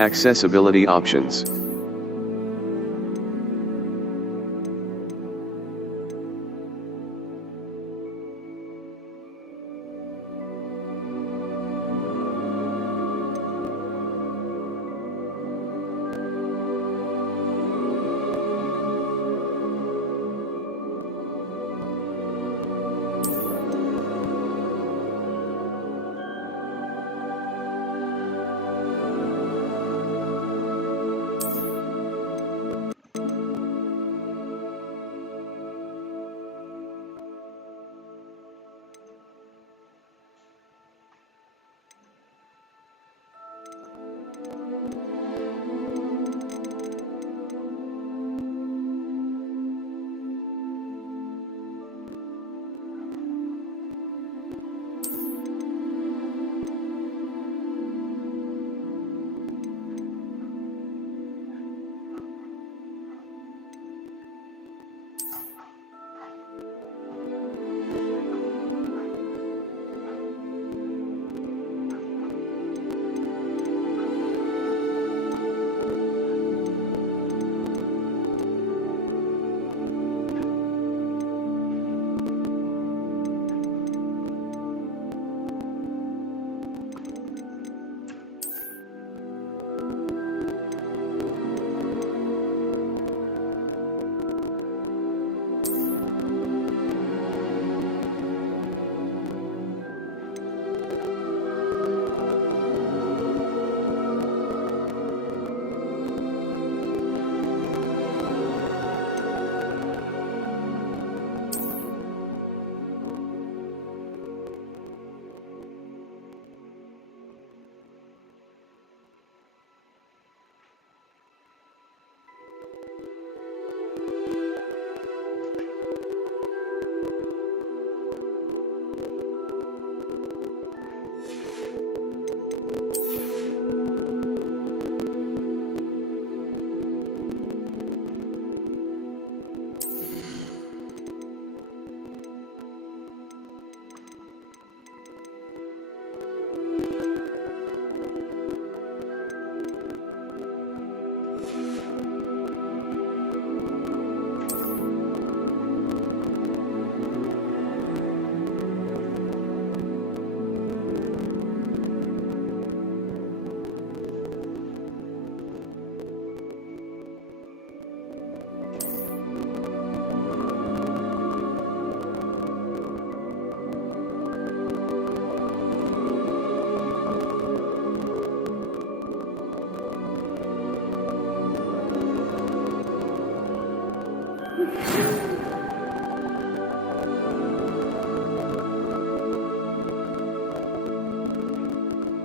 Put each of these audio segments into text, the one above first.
Accessibility options.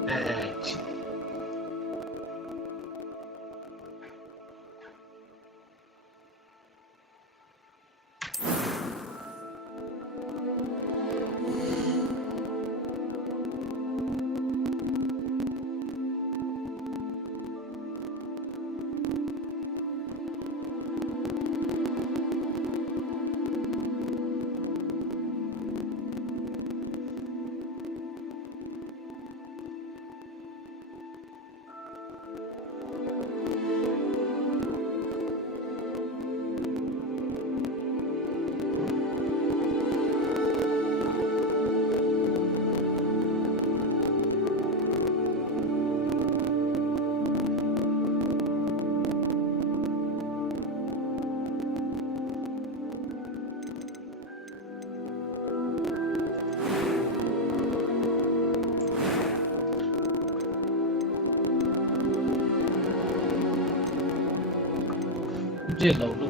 Evet. Güzel oldu.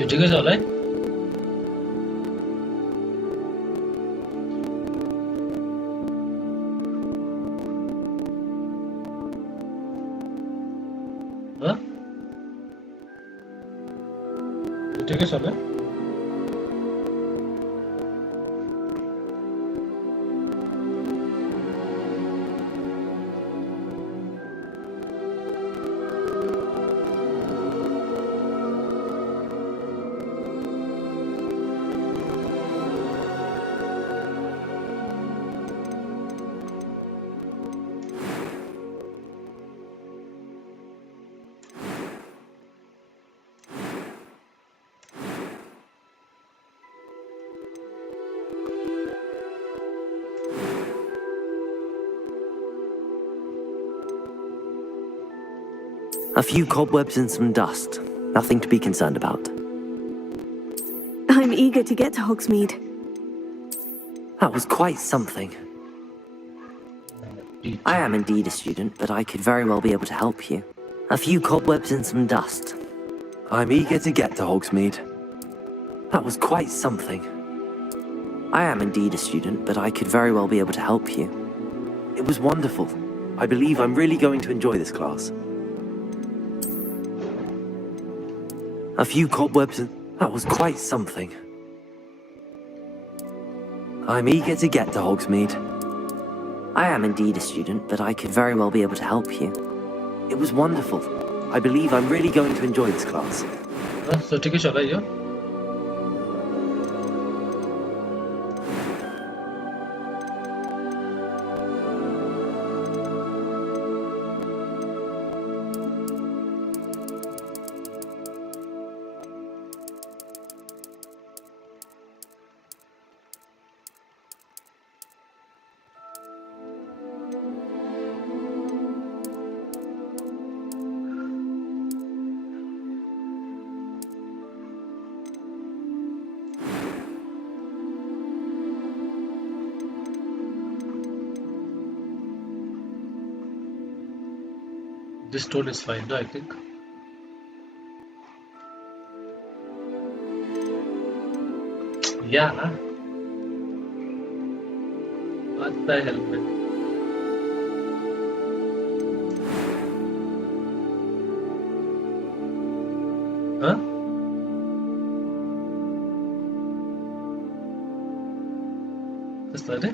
यो ठिकै छ होला है? ह? यो ठिकै छ होला? A few cobwebs and some dust. Nothing to be concerned about. I'm eager to get to Hogsmeade. That was quite something. I am indeed a student, but I could very well be able to help you. A few cobwebs and some dust. I'm eager to get to Hogsmeade. That was quite something. I am indeed a student, but I could very well be able to help you. It was wonderful. I believe I'm really going to enjoy this class. A few cobwebs and... That was quite something. I'm eager to get to Hogsmeade. I am indeed a student, but I could very well be able to help you. It was wonderful. I believe I'm really going to enjoy this class. So ठिकै छ होला यो? This tool is fine, no, I think. Yeah. What the hell, man? Huh? कस्तो अरे?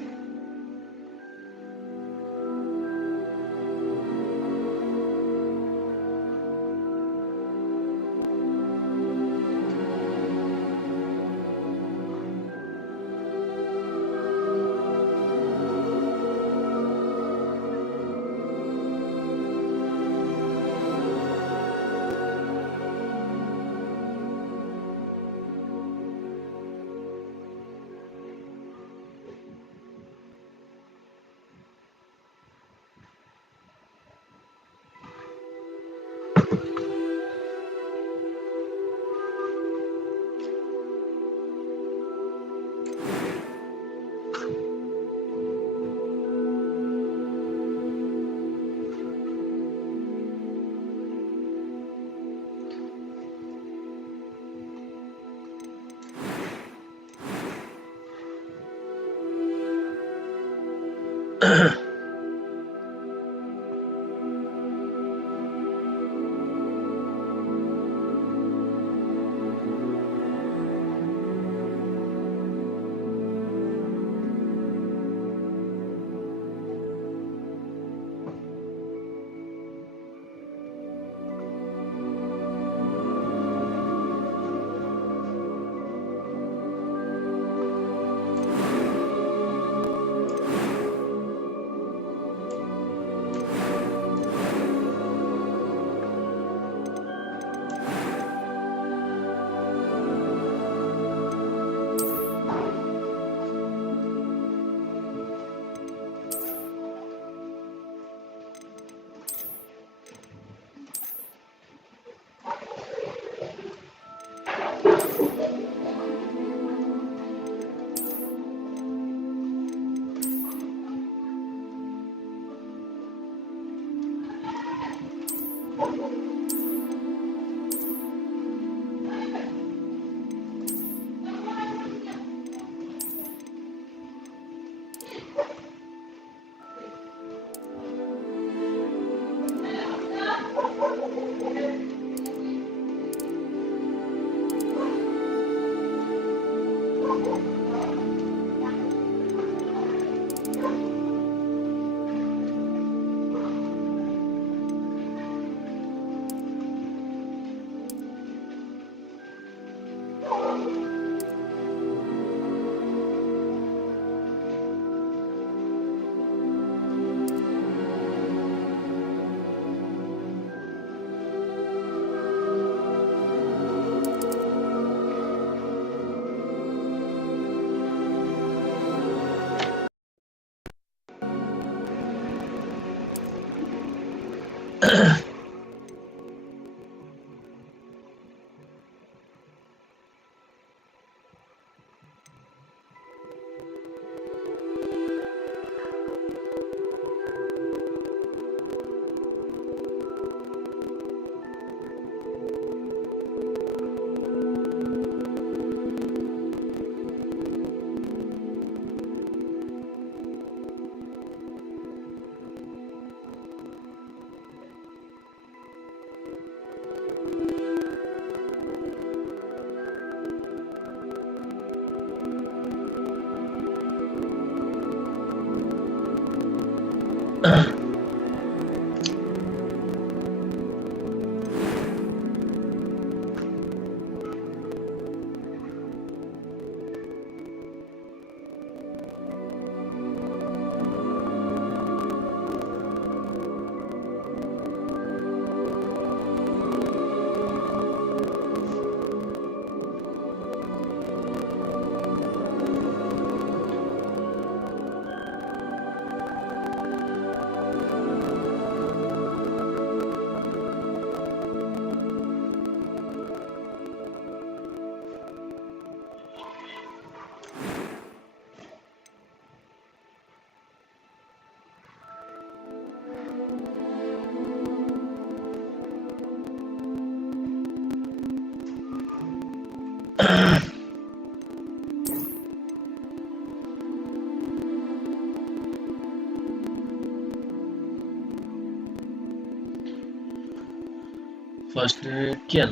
First किया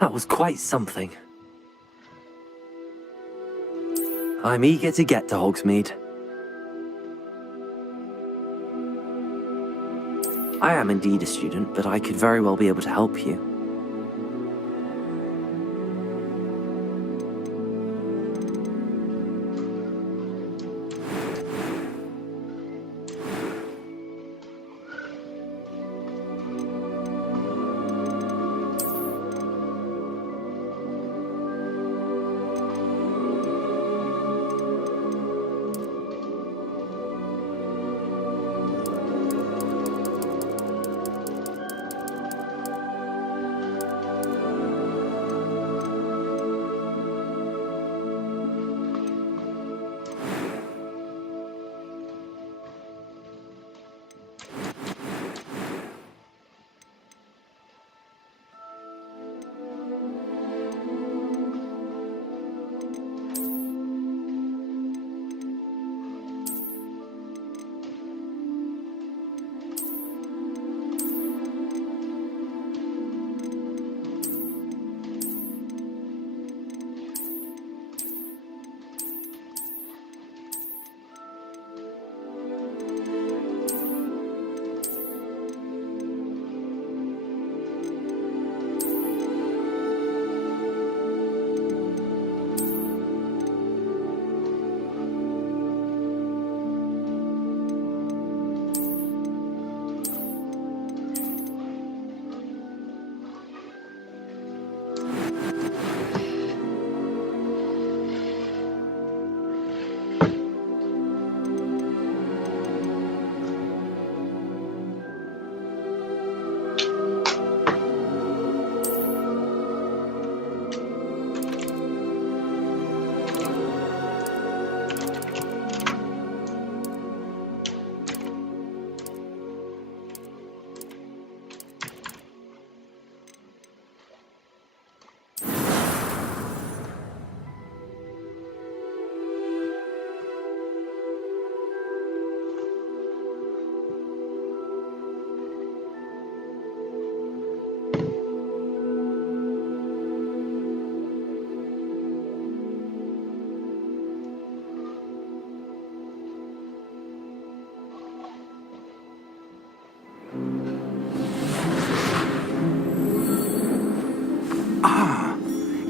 That was quite something. I'm eager to get to Hogsmeade. I am indeed a student, but I could very well be able to help you.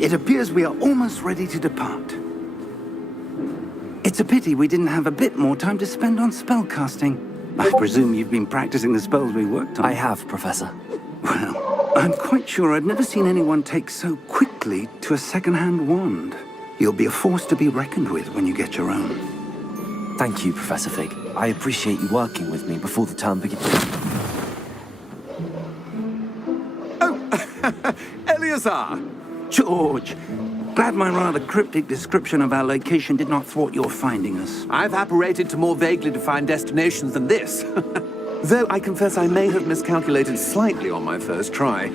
It appears we are almost ready to depart. It's a pity we didn't have a bit more time to spend on spellcasting. I presume you've been practicing the spells we worked on. I have, Professor. Well, I'm quite sure I've never seen anyone take so quickly to a second-hand wand. You'll be a force to be reckoned with when you get your own. Thank you, Professor Fig. I appreciate you working with me before the term begins. Oh, Eleazar! George! Glad my rather cryptic description of our location did not thwart your finding us. I've apparated to more vaguely defined destinations than this. Though I confess I may have miscalculated slightly on my first try.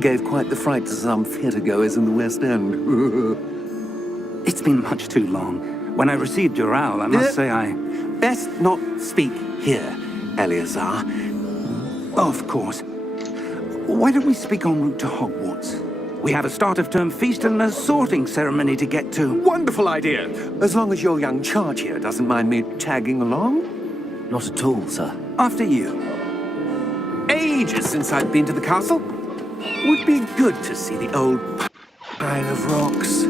Gave quite the fright to some theatre-goers in the West End. It's been much too long. When I received your owl, I must say I... Best not speak here, Eleazar. Of course. Why don't we speak en route to Hogwarts? We have a start-of-term feast and a sorting ceremony to get to. Wonderful idea! As long as your young charge here doesn't mind me tagging along. Not at all, sir. After you. Ages since I've been to the castle. Would be good to see the old pile of rocks.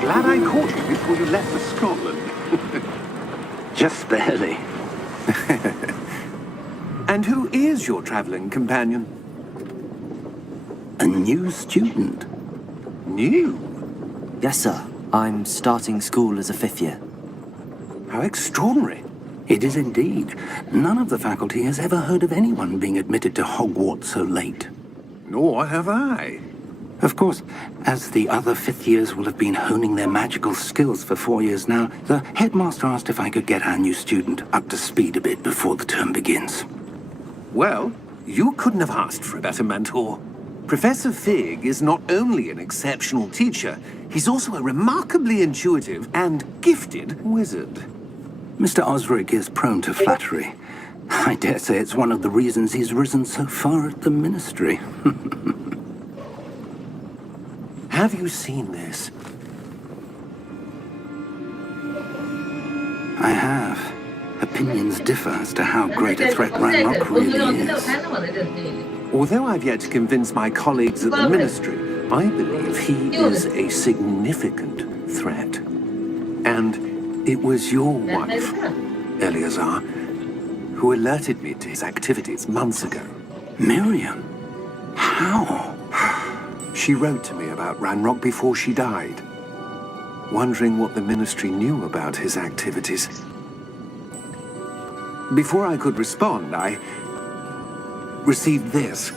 Glad I caught you before you left for Scotland. Just barely. And who is your traveling companion? A new student. New? Yes, sir. I'm starting school as a 5th year. How extraordinary. It is indeed. None of the faculty has ever heard of anyone being admitted to Hogwarts so late. Nor have I. Of course, as the other 5th years will have been honing their magical skills for 4 years now, the headmaster asked if I could get our new student up to speed a bit before the term begins. Well, you couldn't have asked for a better mentor. Professor Fig is not only an exceptional teacher, he's also a remarkably intuitive and gifted wizard. Mr. Osric is prone to flattery. I dare say it's one of the reasons he's risen so far at the ministry. Have you seen this? I have. Opinions differ as to how great a threat Ranrock really is. Although I've yet to convince my colleagues at the ministry, I believe he is a significant threat. And it was your wife, Eleazar, who alerted me to his activities months ago. Miriam? How? She wrote to me about Ranrock before she died, wondering what the ministry knew about his activities. Before I could respond, I received this.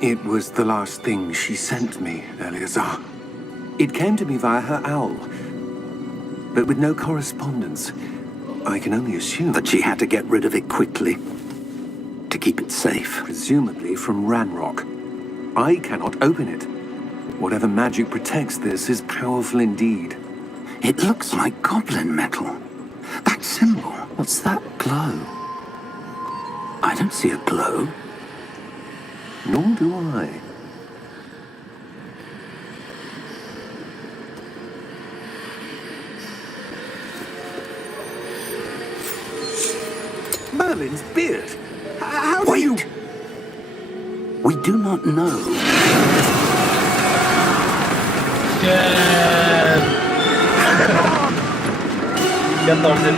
It was the last thing she sent me, Eleazar. It came to me via her owl, but with no correspondence. I can only assume That she had to get rid of it quickly to keep it safe. presumably from Ranrock. I cannot open it. Whatever magic protects this is powerful indeed. It looks like goblin metal. That symbol. What's that glow? I don't see a glow. Nor do I. Merlin's beard. How do you... Wait! We do not know. Get on the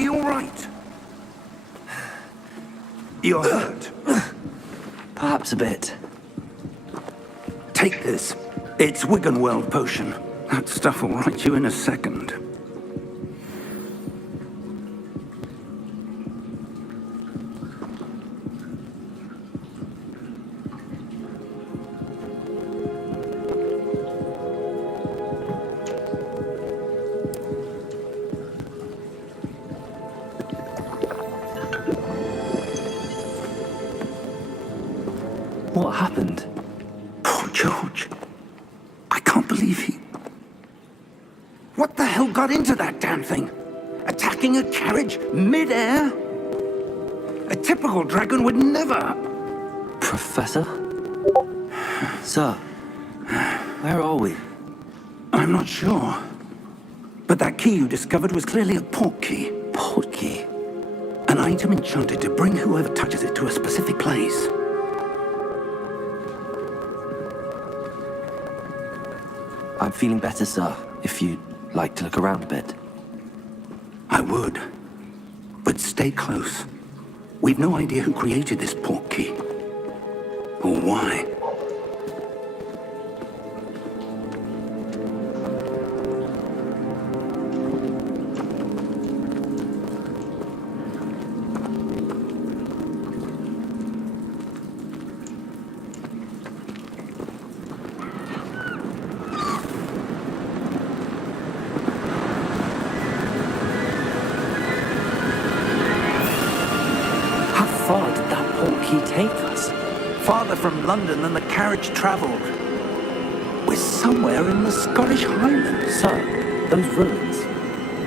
you all right? You're hurt. Perhaps a bit. Take this. It's Wiggenweld potion. That stuff will right you in a second. What happened? Poor George. I can't believe he... What the hell got into that damn thing? Attacking a carriage mid-air? A typical dragon would never... Professor? Sir, where are we? I'm not sure. But that key you discovered was clearly a port key. Port key? An item enchanted to bring whoever touches it to a specific place. I'm feeling better, sir, if you'd like to look around a bit. I would. But stay close. We've no idea who created this port key. Or why. How far did that port key take us? Farther from London than the carriage travelled. We're somewhere in the Scottish Highlands. Sir, those ruins.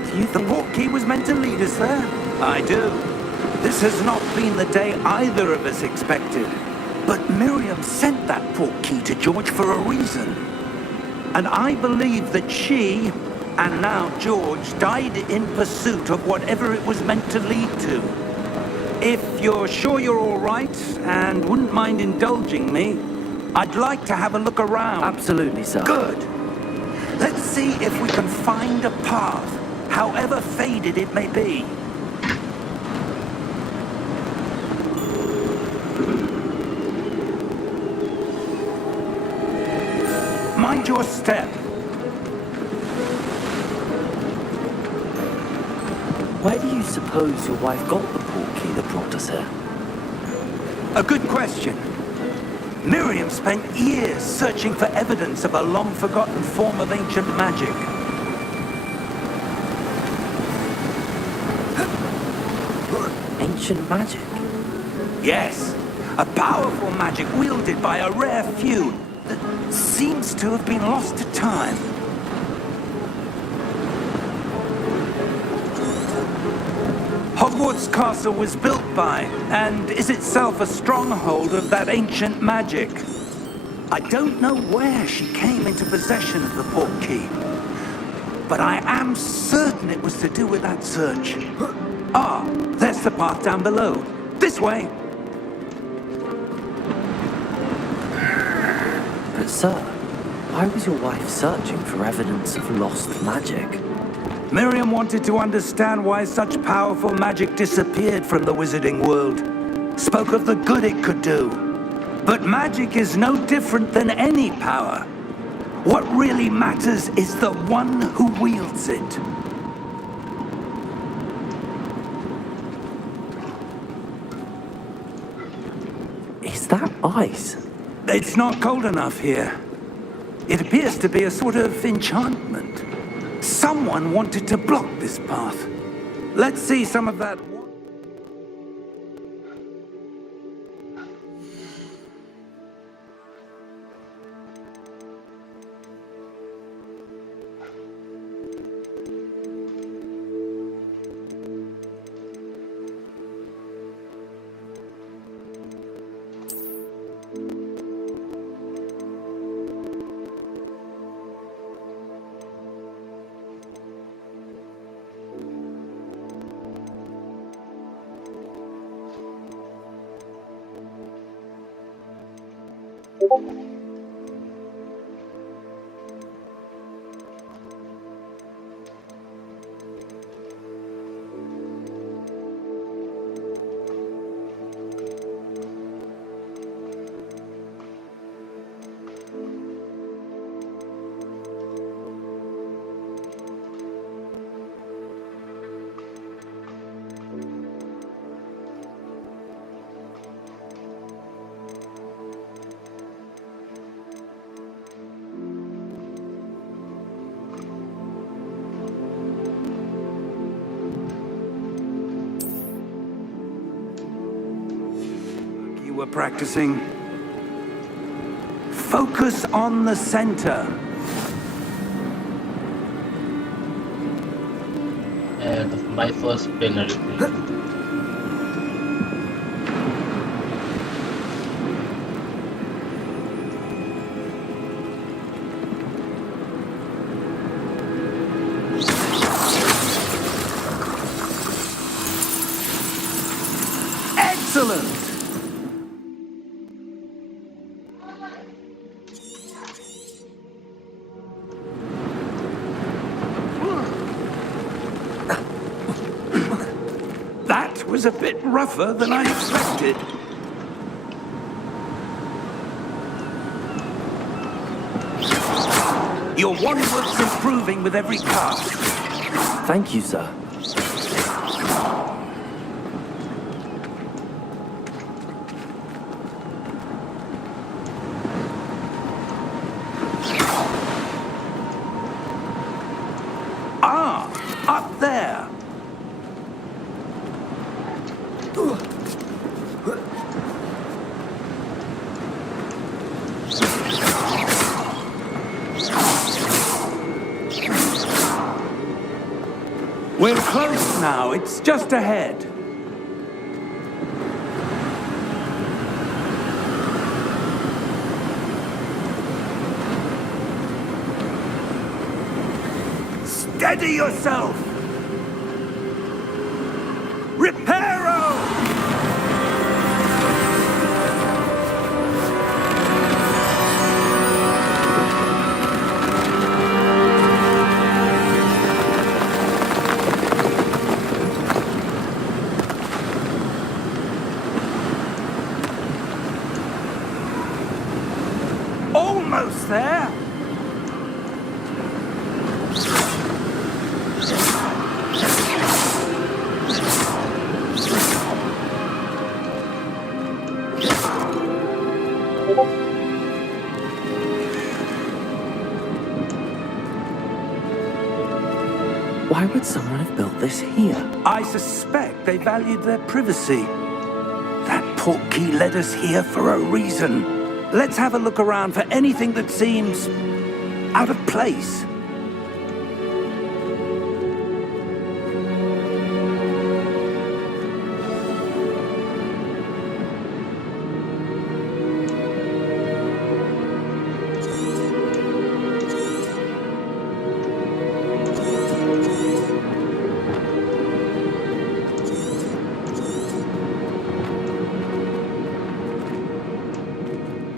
Do you The think... port key was meant to lead us there? I do. This has not been the day either of us expected. But Miriam sent that port key to George for a reason. And I believe that she, and now George, died in pursuit of whatever it was meant to lead to. If you're sure you're all right, and wouldn't mind indulging me, I'd like to have a look around. Absolutely, sir. Good. Let's see if we can find a path, however faded it may be. Mind your step. Where do you suppose your wife got the port key that brought us here? A good question. Miriam spent years searching for evidence of a long-forgotten form of ancient magic. Ancient magic? Yes, a powerful magic wielded by a rare few that seems to have been lost to time. Hogwarts Castle was built by, and is itself a stronghold of that ancient magic. I don't know where she came into possession of the port key, but I am certain it was to do with that search. Ah, there's the path down below. This way. But sir, why was your wife searching for evidence of lost magic? Miriam wanted to understand why such powerful magic disappeared from the wizarding world. Spoke of the good it could do. But magic is no different than any power. What really matters is the one who wields it. Is that ice? It's not cold enough here. It appears to be a sort of enchantment. Someone wanted to block this path. Let's see some of that. you were practicing. Focus on the center. And my first penalty. Excellent! That was a bit rougher than I expected. Your wand-work's improving with every cast. Thank you, sir. Ah, up there. We're close now. It's just ahead. Steady yourself! Reparo! Almost there! Why would someone have built this here? I suspect they valued their privacy. That portkey led us here for a reason. Let's have a look around for anything that seems out of place.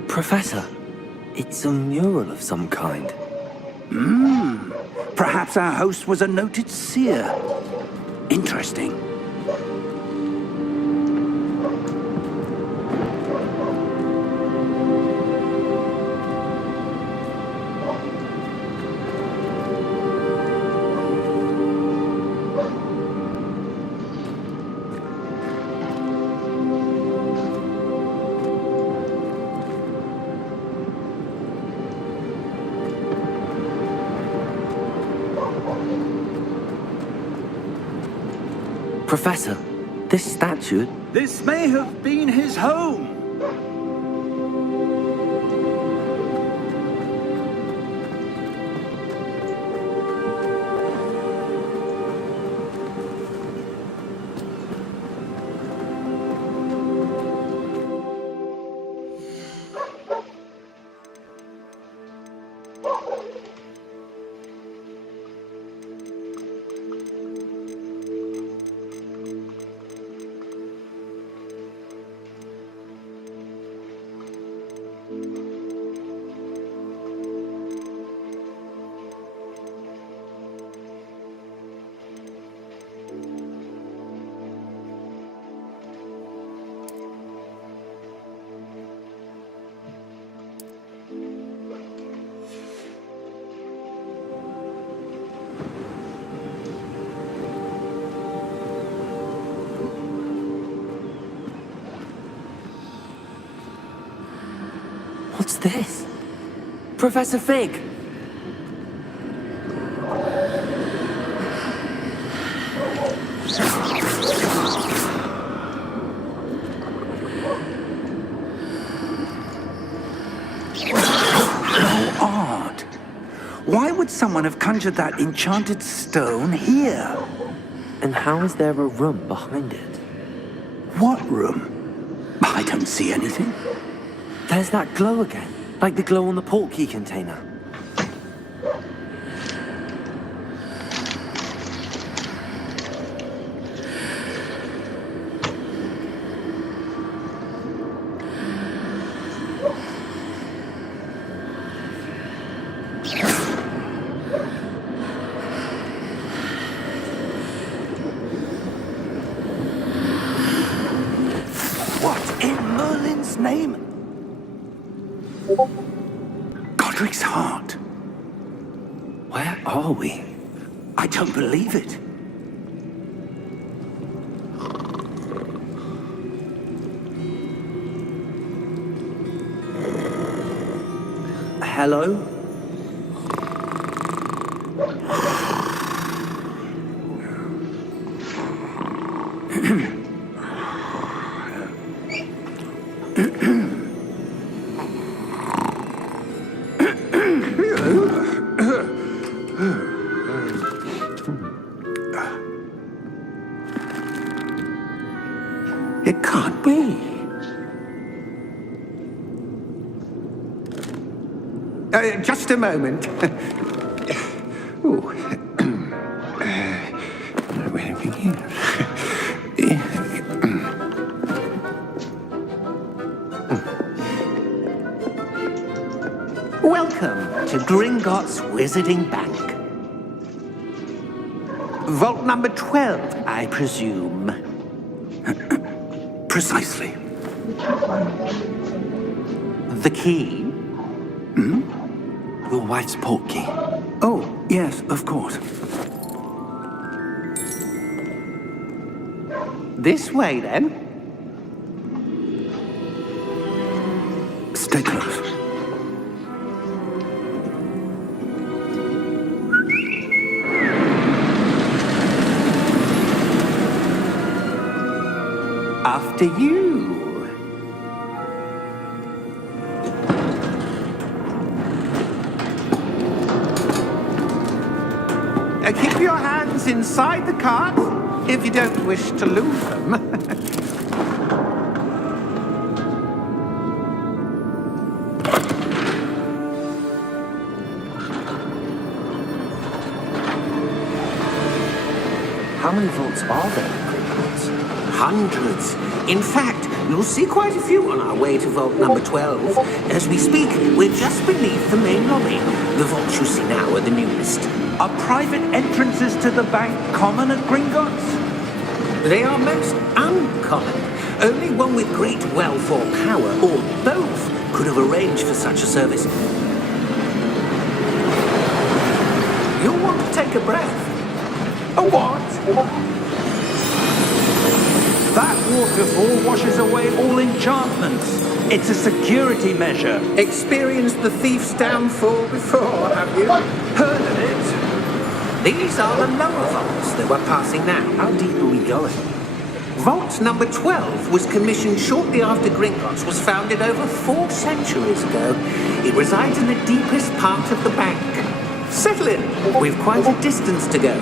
Professor, it's a mural of some kind. Perhaps our host was a noted seer. Interesting. Professor, this statue... This may have been his home. What's this? Professor Fig! would someone have conjured that enchanted stone here? And how is there a room behind it? What room? I don't see anything. There's that glow again, like the glow on the portkey container. What in Merlin's name? Godric's heart. Where are we? I don't believe it. Hello? It can't be. Just a moment. Ooh. Where are we here? Welcome to Gringotts Wizarding Bank. Vault number 12, I presume. Precisely. The key? Your wife's portkey. Oh, yes, of course. This way, then. Stay close. After you. Keep your hands inside the cart if you don't wish to lose them. How many vaults are there in Gringotts? Hundreds. In fact, you'll see quite a few on our way to vault number 12. As we speak, we're just beneath the main lobby. The vaults you see now are the newest. Are private entrances to the bank common at Gringotts? They are most uncommon. Only one with great wealth or power, or both, could have arranged for such a service. You'll want to take a breath. A what? That waterfall washes away all enchantments. It's a security measure. Experienced the thief's downfall before, have you? Heard of it? These are the lower vaults that we're passing now. How deep are we going? Vault number 12 was commissioned shortly after Gringotts was founded over 4 centuries ago. It resides in the deepest part of the bank. Settle in. We've quite a distance to go.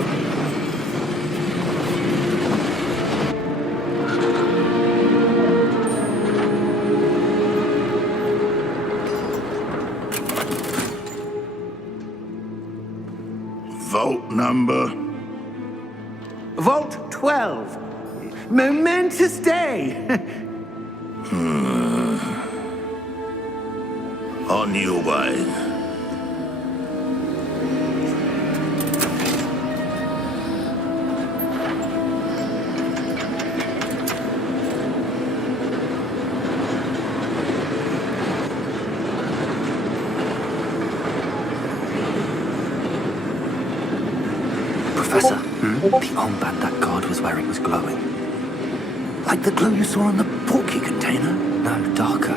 Vault number? Vault 12. Momentous day. On your way. Professor, the armband that guard was wearing was glowing. Like the glow you saw on the portkey container? No, darker.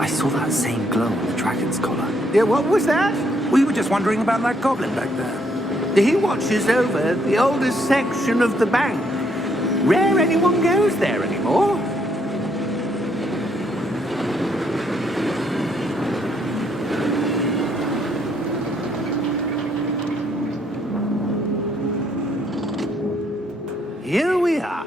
I saw that same glow on the dragon's collar. Yeah, what was that? We were just wondering about that goblin back there. He watches over the oldest section of the bank. Rare anyone goes there anymore. here we are.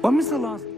When was the last...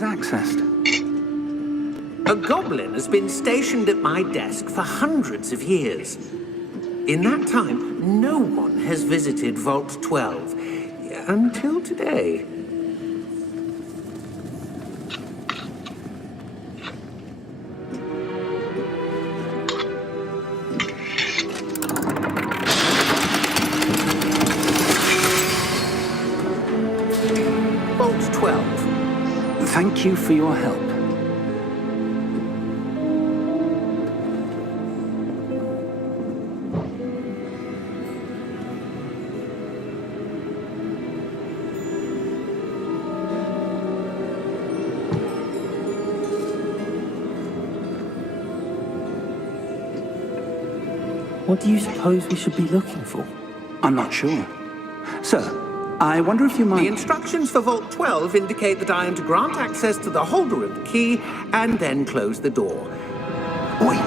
was accessed? A goblin has been stationed at my desk for hundreds of years. In that time, no one has visited Vault 12 until today. Vault 12. Thank you for your help. What do you suppose we should be looking for? I'm not sure. Sir, I wonder if you The might... instructions for Vault 12 indicate that I am to grant access to the holder of the key and then close the door. Wait.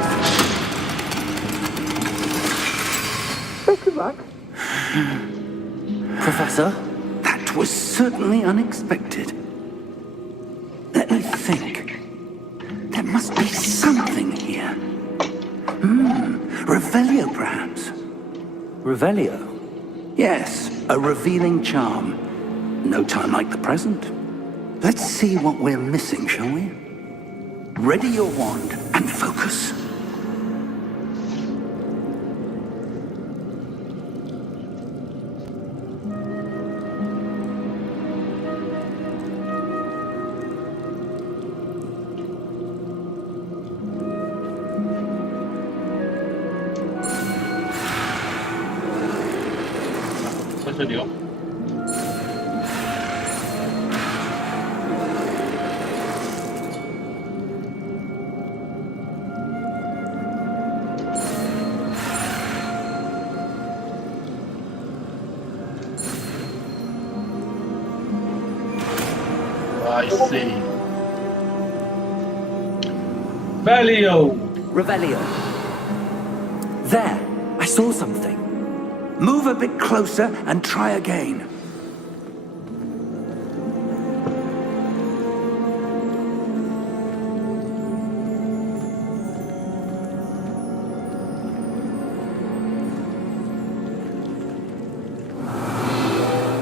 Good luck. Professor? That was certainly unexpected. Let me think. There must be something here. Revelio, perhaps? Revelio? Yes, a revealing charm. No time like the present. Let's see what we're missing, shall we? Ready your wand and focus. ¿En serio? I see. Valio! Revelio. There! I saw something. Move a bit closer and try again.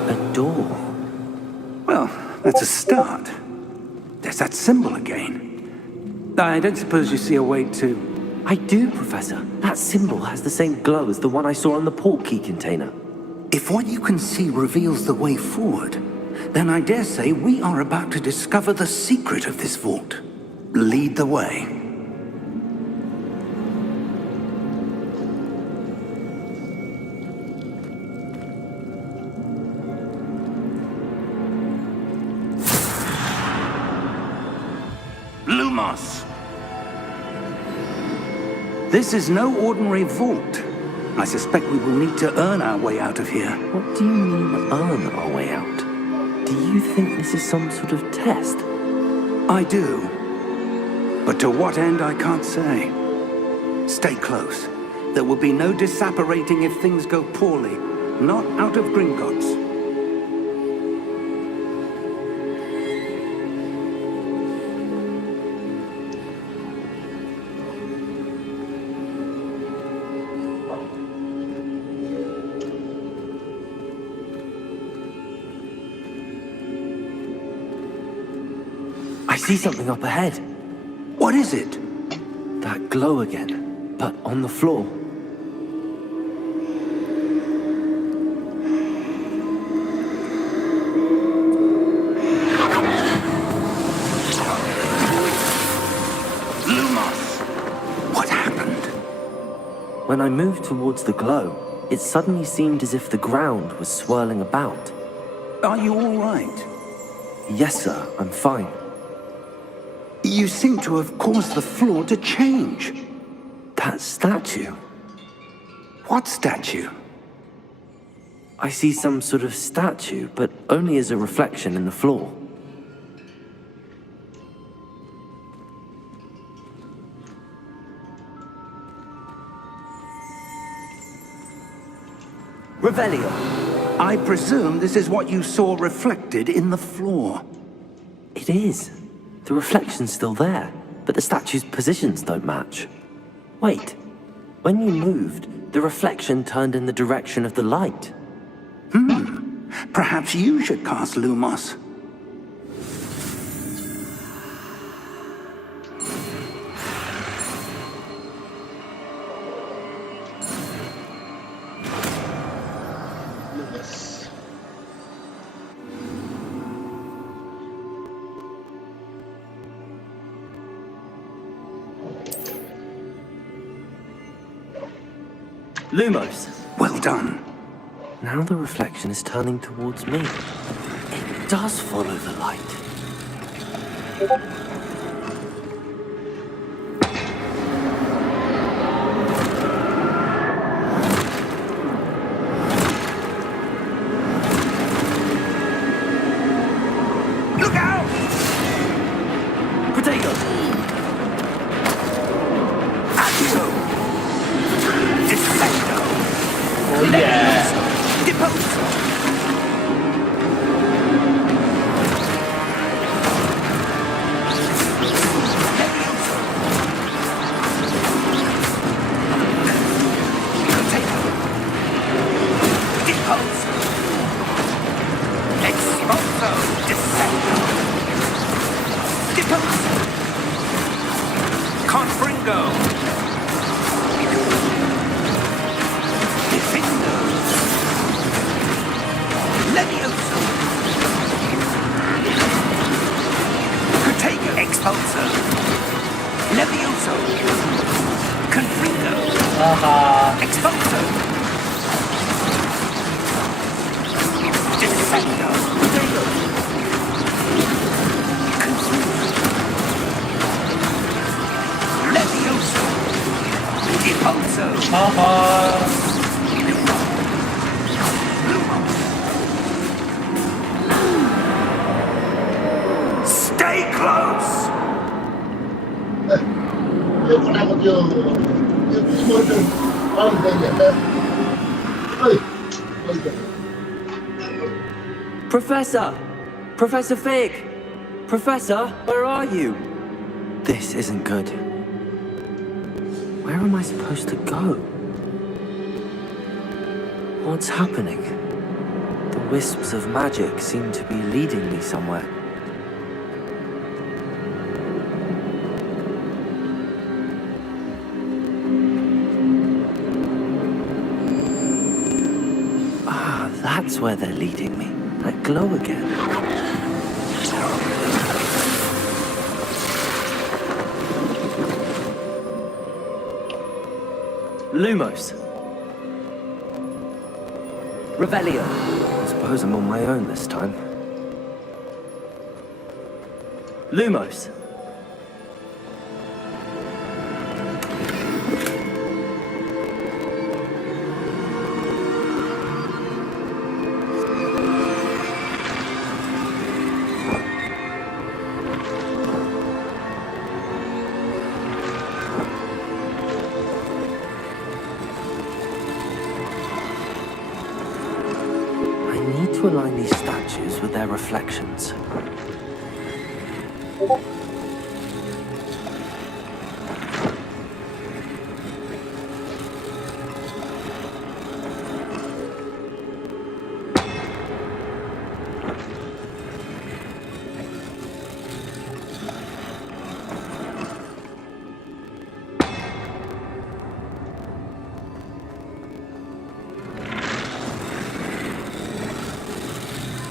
A door. Well, that's a start. There's that symbol again. I don't suppose you see a way to... I do, Professor. That symbol has the same glow as the one I saw on the port key container. If what you can see reveals the way forward, then I dare say we are about to discover the secret of this vault. Lead the way. Lumos! This is no ordinary vault. I suspect we will need to earn our way out of here. What do you mean, earn our way out? Do you think this is some sort of test? I do. But to what end, I can't say. Stay close. There will be no disapparating if things go poorly. Not out of Gringotts. I see something up ahead. What is it? That glow again, but on the floor. Lumos! What happened? When I moved towards the glow, it suddenly seemed as if the ground was swirling about. Are you all right? Yes, sir, I'm fine. You seem to have caused the floor to change. That statue. What statue? I see some sort of statue, but only as a reflection in the floor. Revelio. I presume this is what you saw reflected in the floor. It is. The reflection's still there, but the statue's positions don't match. Wait, when you moved, the reflection turned in the direction of the light. Perhaps you should cast Lumos. Lumos. Lumos! Well done. Now the reflection is turning towards me. It does follow the light. Look out! Potato! Accio! Descendo! Oh yeah. Deposo! Expulso. Levioso. Confringo. Expulso. Descendo. Potato. Confringo. Levioso. Expulso. Stay close. Io volevo io primo Professor! Professor Fig! Professor, where are you? This isn't good. Where am I supposed to go? What's happening? The wisps of magic seem to be leading me somewhere. That's where they're leading me. That glow again. Lumos. Revelio. I suppose I'm on my own this time. Lumos. To align these statues with their reflections.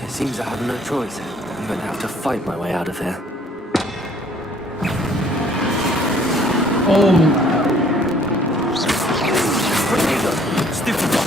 Seems I have no choice. I'm going to have to fight my way out of here. Oh. Stupid one.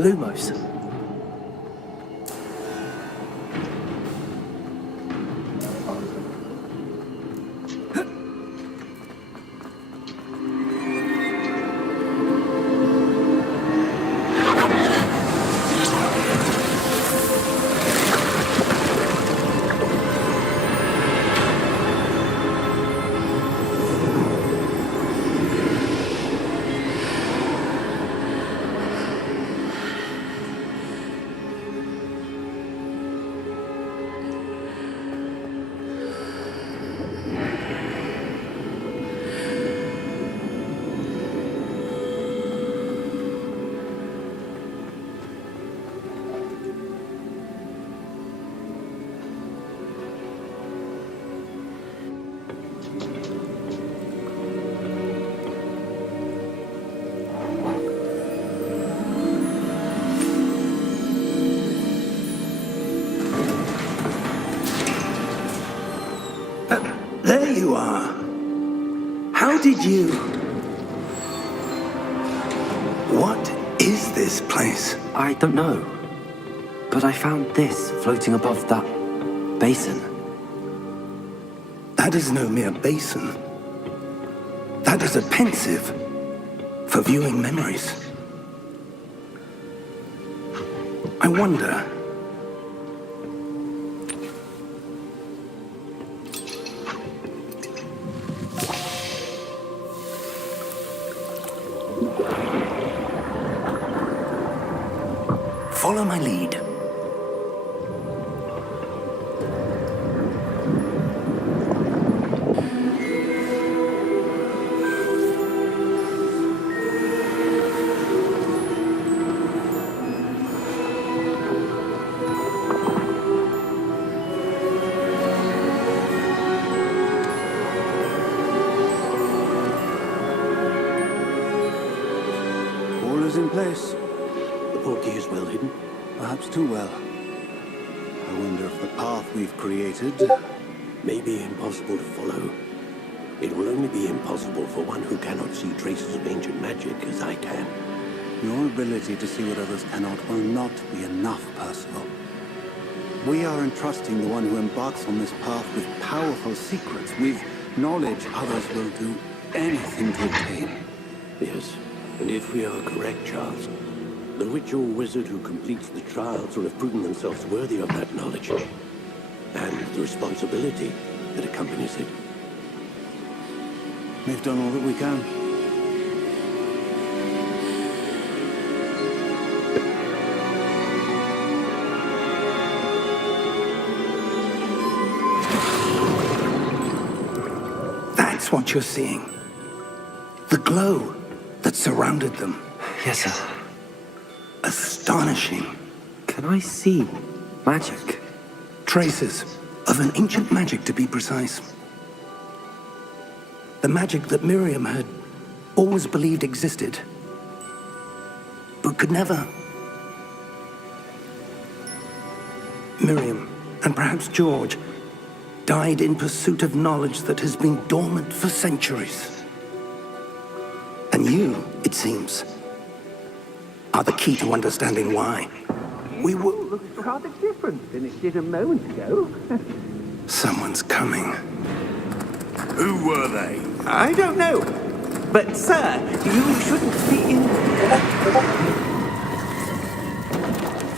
Lumos. There you are. How did you... What is this place? I don't know. But I found this floating above that basin. That is no mere basin. That is a pensive for viewing memories. I wonder... Follow my lead. All is in place. The portkey is well hidden. Perhaps too well. I wonder if the path we've created May be impossible to follow. It will only be impossible for one who cannot see traces of ancient magic as I can. Your ability to see what others cannot will not be enough, Percival. We are entrusting the one who embarks on this path with powerful secrets, with knowledge others will do anything to obtain. Yes, and if we are correct, Charles, the witch or wizard who completes the trials will have proven themselves worthy of that knowledge, and the responsibility that accompanies it. We've done all that we can. That's what you're seeing. The glow that surrounded them. Yes, sir. Astonishing. Can I see magic? Traces of an ancient magic, to be precise. The magic that Miriam had always believed existed, but could never. Miriam, and perhaps George, died in pursuit of knowledge that has been dormant for centuries. And you, it seems, are the key to understanding why. We were... Looks rather different than it did a moment ago. Someone's coming. Who were they? I don't know. But, sir, you shouldn't be in...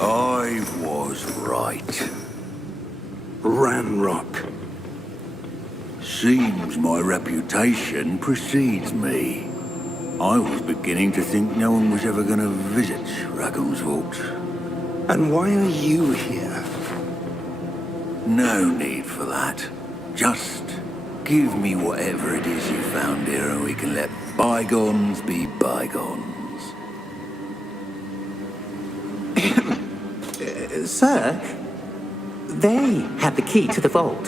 I was right. Ranrock. Seems my reputation precedes me. I was beginning to think no one was ever going to visit Ragon's Vault. And why are you here? No need for that. Just give me whatever it is you found here and we can let bygones be bygones. Sir, they had the key to the vault.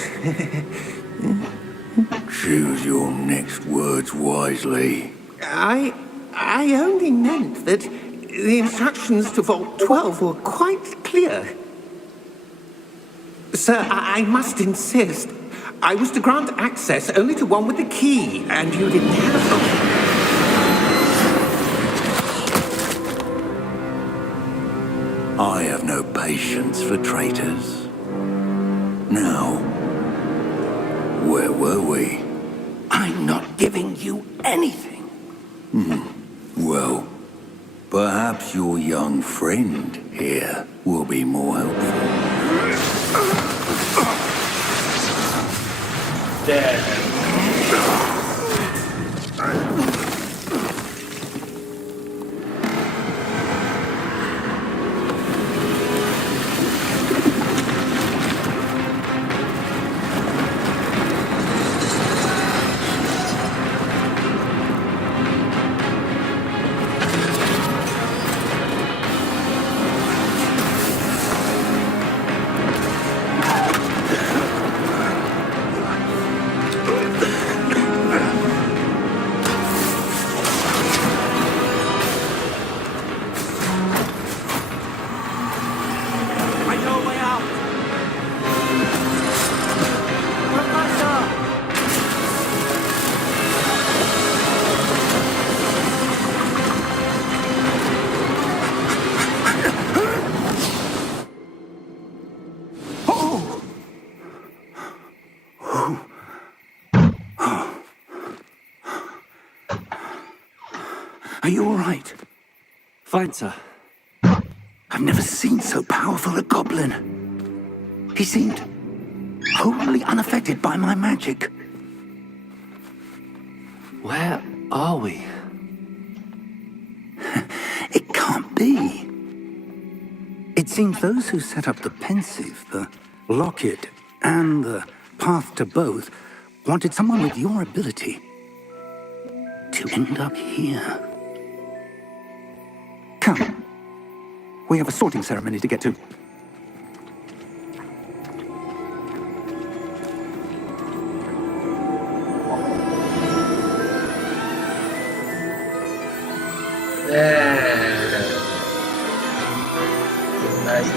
Choose your next words wisely. I only meant that the instructions to Vault 12 were quite clear. Sir, I must insist. I was to grant access only to one with the key, and you didn't have patience for traitors. Now, where were we? I'm not giving you anything. Well, perhaps your young friend here will be more helpful. I know a way out. Are you all right? Fine, sir. I've never seen so powerful a goblin. He seemed wholly unaffected by my magic. Where are we? It can't be. It seems those who set up the pensive, the locket, and the path to both wanted someone with your ability to end up here. Come. We have a sorting ceremony to get to. Nice.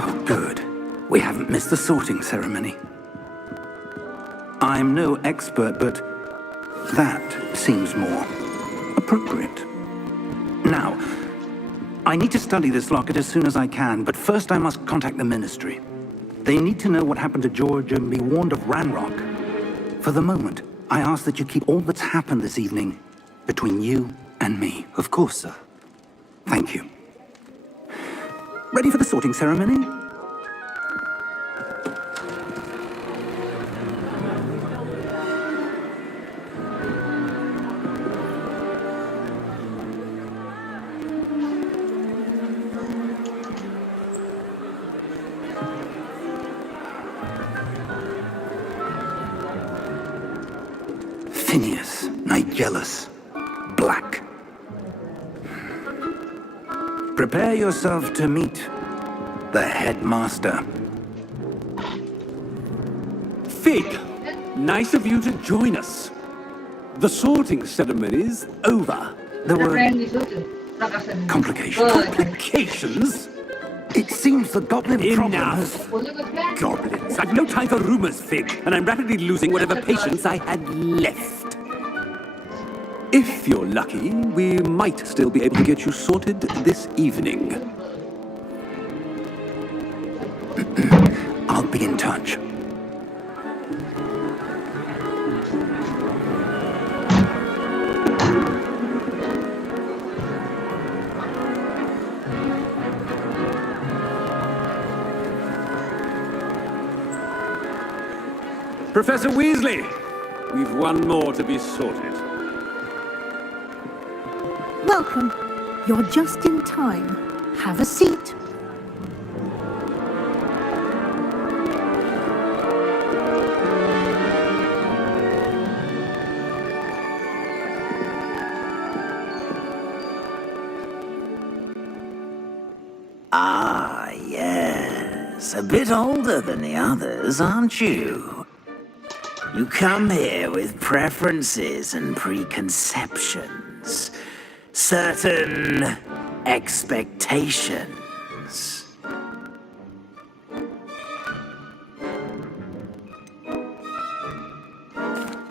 Oh, good. We haven't missed the sorting ceremony. I'm no expert, but that seems more appropriate. Now, I need to study this locket as soon as I can, but first I must contact the Ministry. They need to know what happened to George and be warned of Ranrock. For the moment, I ask that you keep all that's happened this evening between you and me. Of course, sir. Thank you. Ready for the sorting ceremony? Phineas, Nigellus, Black. Prepare yourself to meet the headmaster. Fig, nice of you to join us. The sorting ceremony's over. There were complications. Complications? It seems the goblin problem has... Enough! Goblins. I've no time for rumors, Fig, and I'm rapidly losing whatever patience I had left. If you're lucky, we might still be able to get you sorted this evening. I'll be in touch. Professor Weasley, we've one more to be sorted. Welcome. You're just in time. Have a seat. Ah, yes. A bit older than the others, aren't you? You come here with preferences and preconceptions. Certain expectations.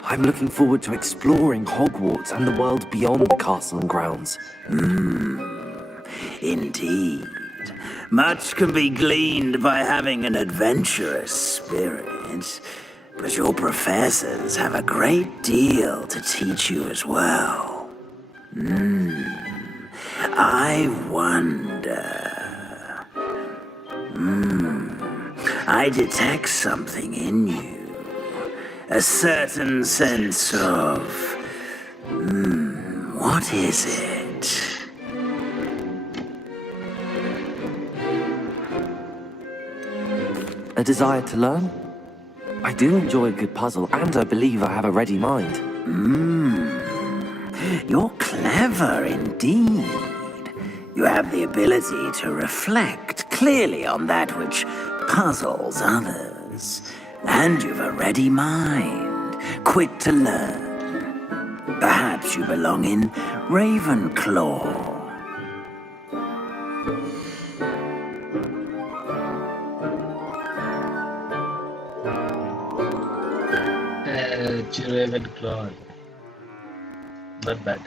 I'm looking forward to exploring Hogwarts and the world beyond the castle and grounds. Indeed. Much can be gleaned by having an adventurous spirit, but your professors have a great deal to teach you as well. I wonder... I detect something in you. A certain sense of... what is it? A desire to learn? I do enjoy a good puzzle, and I believe I have a ready mind. You're clever indeed. You have the ability to reflect clearly on that which puzzles others. And you've a ready mind, quick to learn. Perhaps you belong in Ravenclaw. Ravenclaw. Not bad.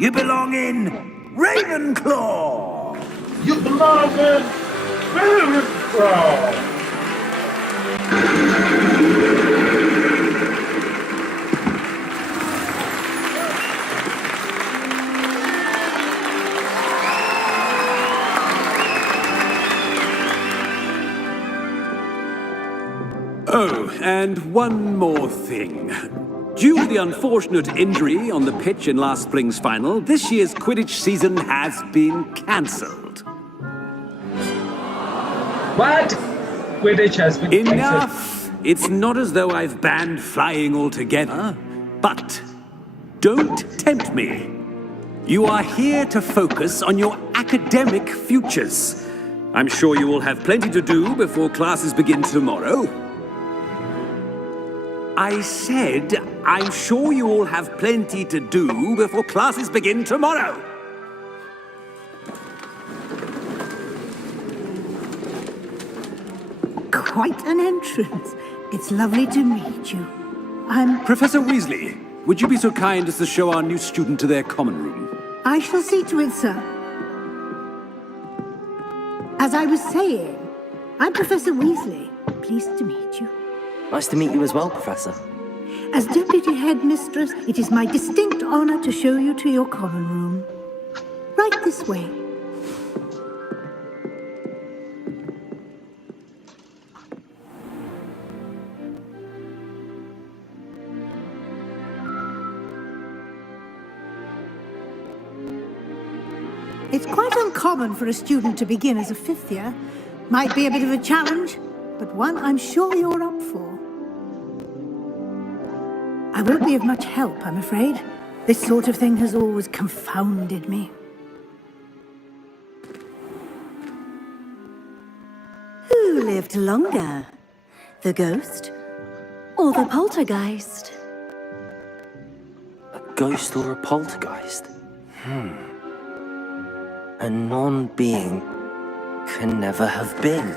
You belong in Ravenclaw! You belong in Ravenclaw! Oh, and one more thing. Due to the unfortunate injury on the pitch in last spring's final, this year's Quidditch season has been cancelled. What? Quidditch has been cancelled. Enough! It's not as though I've banned flying altogether, but don't tempt me. You are here to focus on your academic futures. I'm sure you will have plenty to do before classes begin tomorrow. I said, I'm sure you all have plenty to do before classes begin tomorrow. Quite an entrance. It's lovely to meet you. Professor Weasley, would you be so kind as to show our new student to their common room? I shall see to it, sir. As I was saying, I'm Professor Weasley. Pleased to meet you. Nice to meet you as well, Professor. As Deputy Headmistress, it is my distinct honor to show you to your common room. Right this way. It's quite uncommon for a student to begin as a fifth year. Might be a bit of a challenge, but one I'm sure you're up for. I won't be of much help, I'm afraid. This sort of thing has always confounded me. Who lived longer? The ghost or the poltergeist? A ghost or a poltergeist? A non-being can never have been.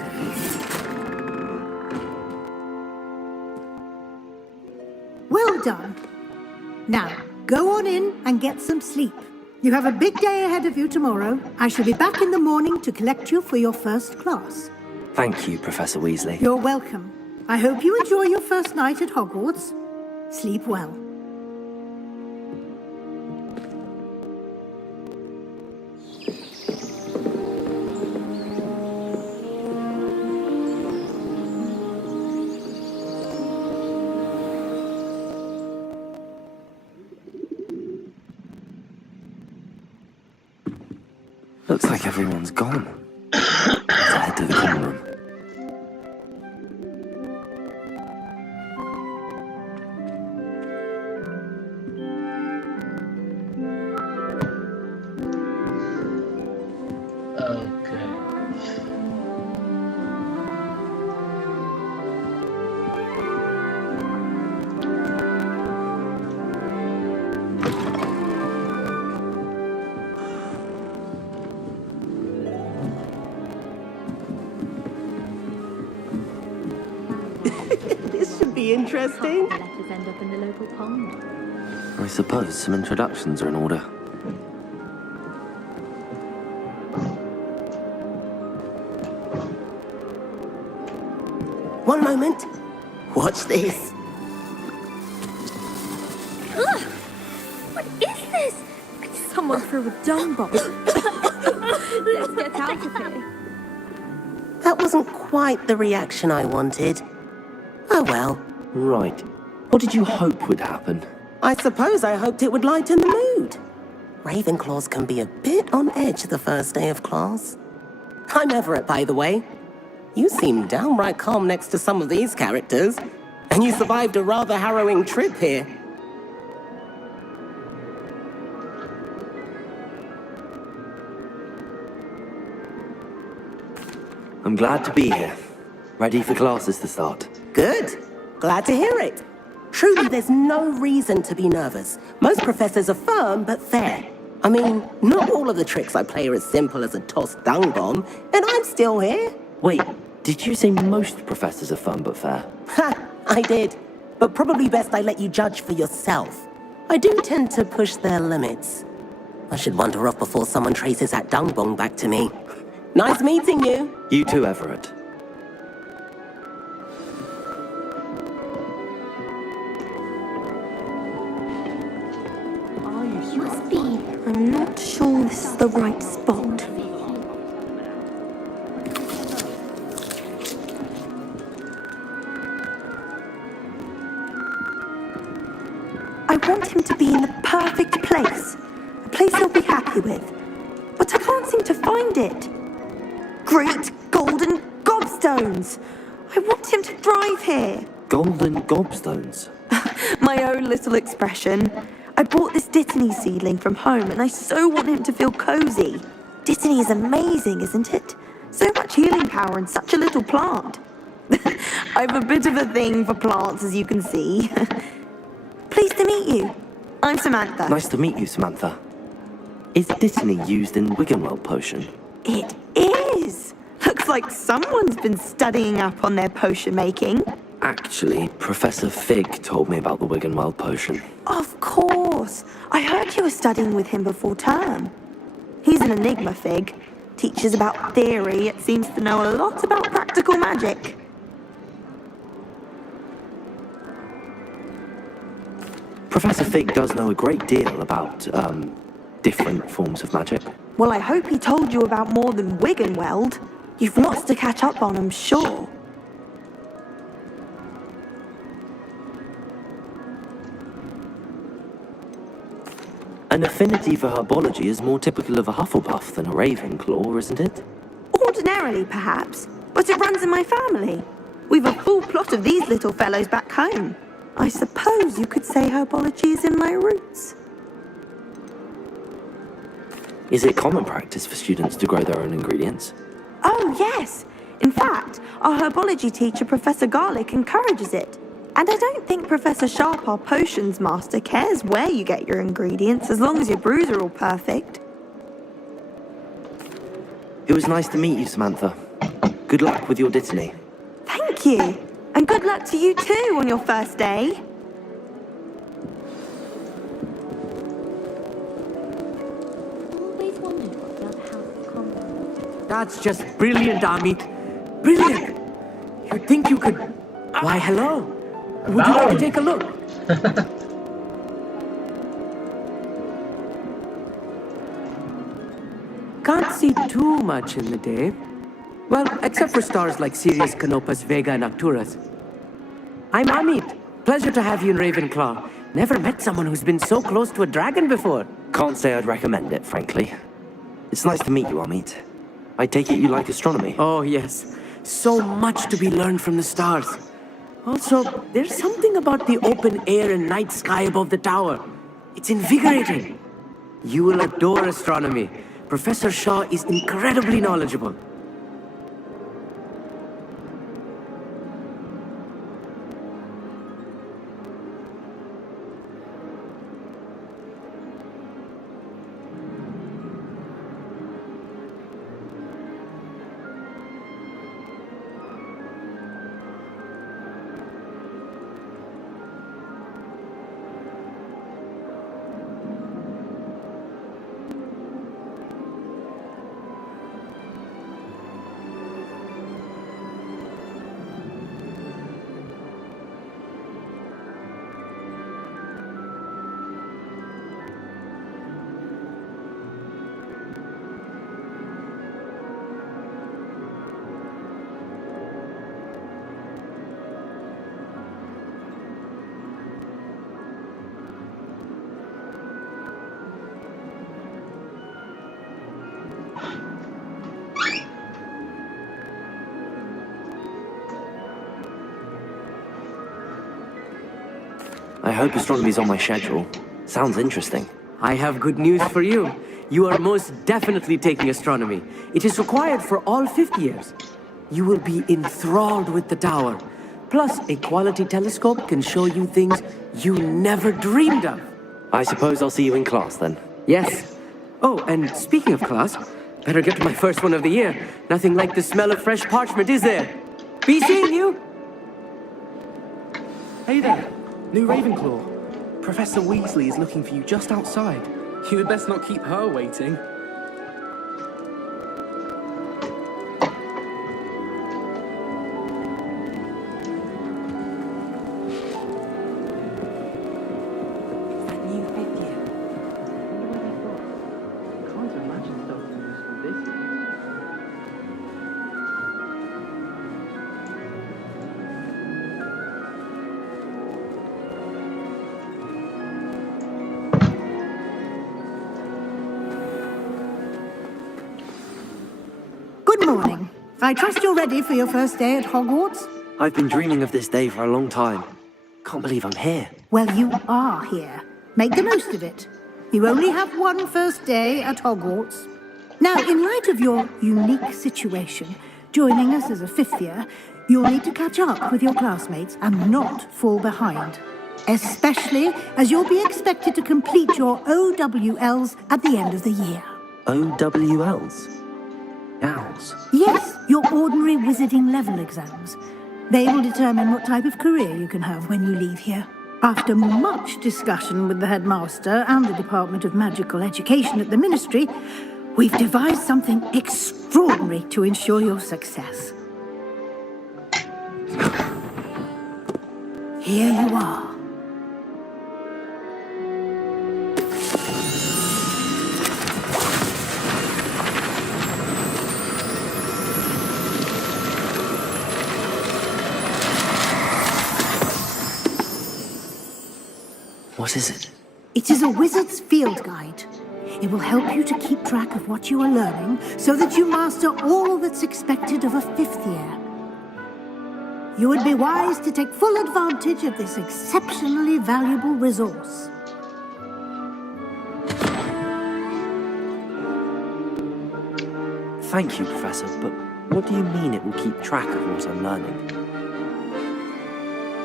Well done. Now, go on in and get some sleep. You have a big day ahead of you tomorrow. I shall be back in the morning to collect you for your first class. Thank you, Professor Weasley. You're welcome. I hope you enjoy your first night at Hogwarts. Sleep well. Looks like everyone's gone. Let's head to the common room. Okay. This should be interesting. Letters end up in the local pond. I suppose some introductions are in order. One moment. Watch this. Ugh! What is this? Someone threw a dung bomb. Let's get out of here. That wasn't quite the reaction I wanted. Oh well. Right. What did you hope would happen? I suppose I hoped it would lighten the mood. Ravenclaws can be a bit on edge the first day of class. I'm Everett, by the way. You seem downright calm next to some of these characters, and you survived a rather harrowing trip here. I'm glad to be here. Ready for classes to start. Good. Glad to hear it. Truly, there's no reason to be nervous. Most professors are firm but fair. I mean, not all of the tricks I play are as simple as a tossed dung bomb, and I'm still here. Wait, did you say most professors are fun but fair? Ha! I did. But probably best I let you judge for yourself. I do tend to push their limits. I should wander off before someone traces that dung bong back to me. Nice meeting you. You too, Everett. Must be. I'm not sure this is the right spot. I want him to be in the perfect place. A place he'll be happy with. But I can't seem to find it. Great golden gobstones! I want him to thrive here. Golden gobstones? My own little expression. I bought this Dittany seedling from home and I so want him to feel cozy. Dittany is amazing, isn't it? So much healing power in such a little plant. I have a bit of a thing for plants, as you can see. Pleased to meet you. I'm Samantha. Nice to meet you, Samantha. Is Dittany used in Wiggenweld potion? It is! Looks like someone's been studying up on their potion making. Actually, Professor Fig told me about the Wiggenweld potion. Of course! I heard you were studying with him before term. He's an enigma, Fig. Teaches about theory, yet seems to know a lot about practical magic. Professor Fig does know a great deal about, different forms of magic. Well, I hope he told you about more than Wiggenweld. You've lots to catch up on, I'm sure. An affinity for herbology is more typical of a Hufflepuff than a Ravenclaw, isn't it? Ordinarily, perhaps, but it runs in my family. We've a full plot of these little fellows back home. I suppose you could say herbology is in my roots. Is it common practice for students to grow their own ingredients? Oh, yes. In fact, our herbology teacher, Professor Garlick, encourages it. And I don't think Professor Sharp, our potions master, cares where you get your ingredients, as long as your brews are all perfect. It was nice to meet you, Samantha. Good luck with your Dittany. Thank you. And good luck to you too on your first day. Always wondered what the other house was called. That's just brilliant, Amit. Brilliant! You'd think you could... Why, hello. Would you like to take a look? Can't see too much in the day. Well, except for stars like Sirius, Canopus, Vega, and Arcturus. I'm Amit. Pleasure to have you in Ravenclaw. Never met someone who's been so close to a dragon before. Can't say I'd recommend it, frankly. It's nice to meet you, Amit. I take it you like astronomy? Oh, yes. So much to be learned from the stars. Also, there's something about the open air and night sky above the tower. It's invigorating. You will adore astronomy. Professor Shaw is incredibly knowledgeable. I hope astronomy's on my schedule. Sounds interesting. I have good news for you. You are most definitely taking astronomy. It is required for all 50 years. You will be enthralled with the tower. Plus, a quality telescope can show you things you never dreamed of. I suppose I'll see you in class then. Yes. Oh, and speaking of class, better get to my first one of the year. Nothing like the smell of fresh parchment, is there? Be seeing you! Hey there, new Ravenclaw. Professor Weasley is looking for you just outside. You had best not keep her waiting. Good morning. I trust you're ready for your first day at Hogwarts? I've been dreaming of this day for a long time. Can't believe I'm here. Well, you are here. Make the most of it. You only have one first day at Hogwarts. Now, in light of your unique situation, joining us as a fifth year, you'll need to catch up with your classmates and not fall behind. Especially as you'll be expected to complete your OWLs at the end of the year. OWLs? Owls? Yes, your ordinary wizarding level exams. They will determine what type of career you can have when you leave here. After much discussion with the headmaster and the Department of Magical Education at the Ministry, we've devised something extraordinary to ensure your success. Here you are. What is it? It is a wizard's field guide. It will help you to keep track of what you are learning so that you master all that's expected of a fifth year. You would be wise to take full advantage of this exceptionally valuable resource. Thank you, Professor, but what do you mean it will keep track of what I'm learning?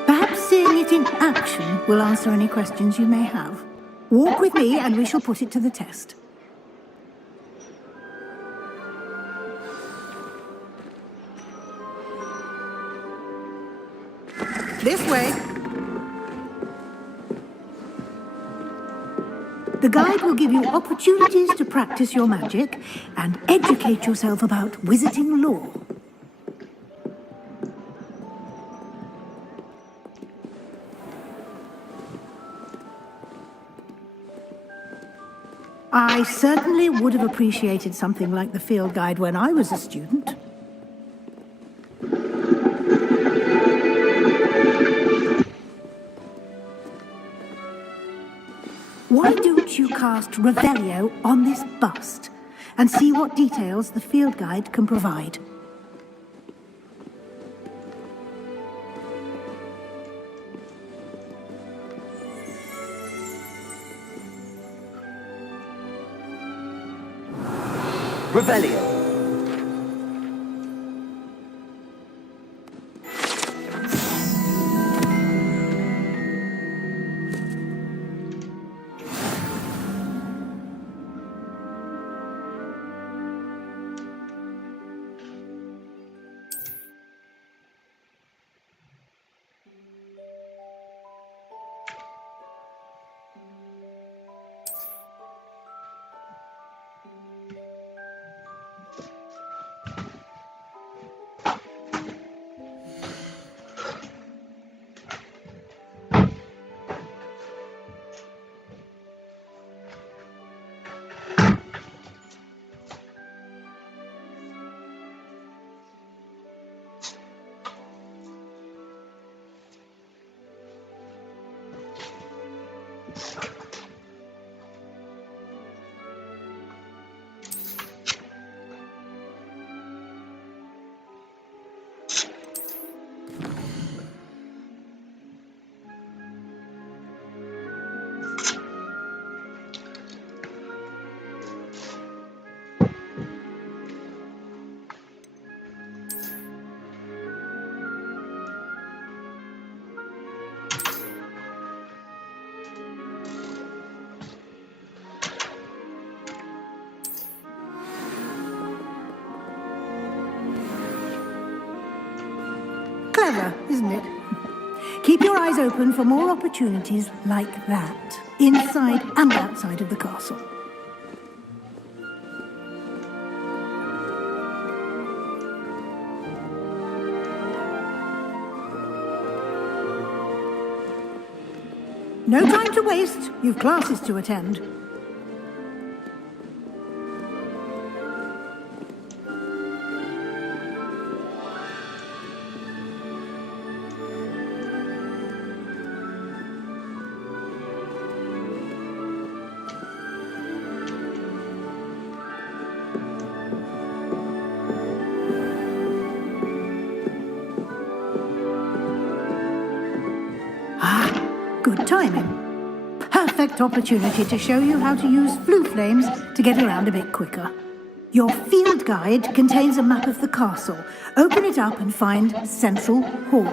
Perhaps seeing it in action will answer any questions you may have. Walk with me and we shall put it to the test. This way. The guide will give you opportunities to practice your magic and educate yourself about wizarding lore. I certainly would have appreciated something like the field guide when I was a student. Why don't you cast Revelio on this bust and see what details the field guide can provide? Revelio! Clever, isn't it? Keep your eyes open for more opportunities like that, inside and outside of the castle. No time to waste. You've classes to attend. Good timing. Perfect opportunity to show you how to use flue flames to get around a bit quicker. Your field guide contains a map of the castle. Open it up and find Central Hall.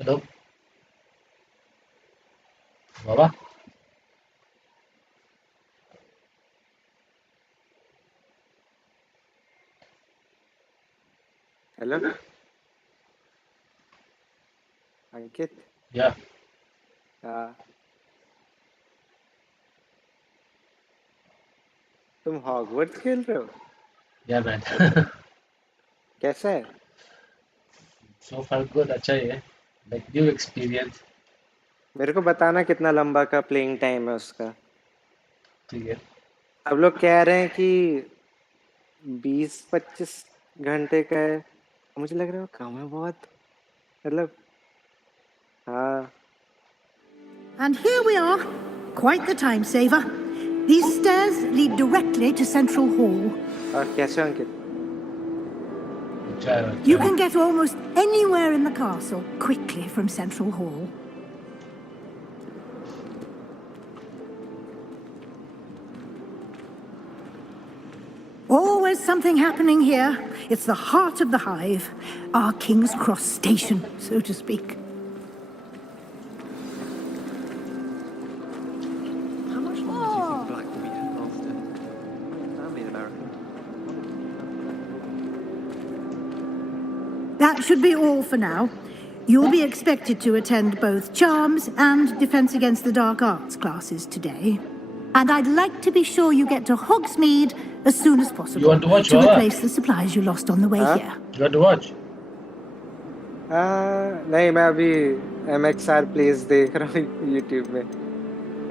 Hello बाबा hello Ankit या हाँ तुम Hogwarts खेल रहे हो या man कैसा है सो फार गुड अच्छा ही है लाइक न्यू एक्सपीरियंस मेरे को बताना कितना लंबा का प्लेइंग टाइम है उसका ठीक है अब लोग कह रहे हैं कि 20-25 घंटे का है मुझे लग रहा है कम है बहुत मतलब हाँ And here we are. Quite the time saver. These stairs lead directly to Central Hall. और कैसे हो अंकित You can get almost anywhere in the castle quickly from Central Hall. Always something happening here. It's the heart of the hive, our King's Cross station, so to speak. How much longer do you think Black will be headmaster? Family in America. That should be all for now. You'll be expected to attend both Charms and Defense Against the Dark Arts classes today. And I'd like to be sure you get to Hogsmeade as soon as possible. You want to watch, to Baba? replace the supplies you lost on the way here. You want to watch? नहीं मैं अभी MXR plays देख रहा हूँ YouTube में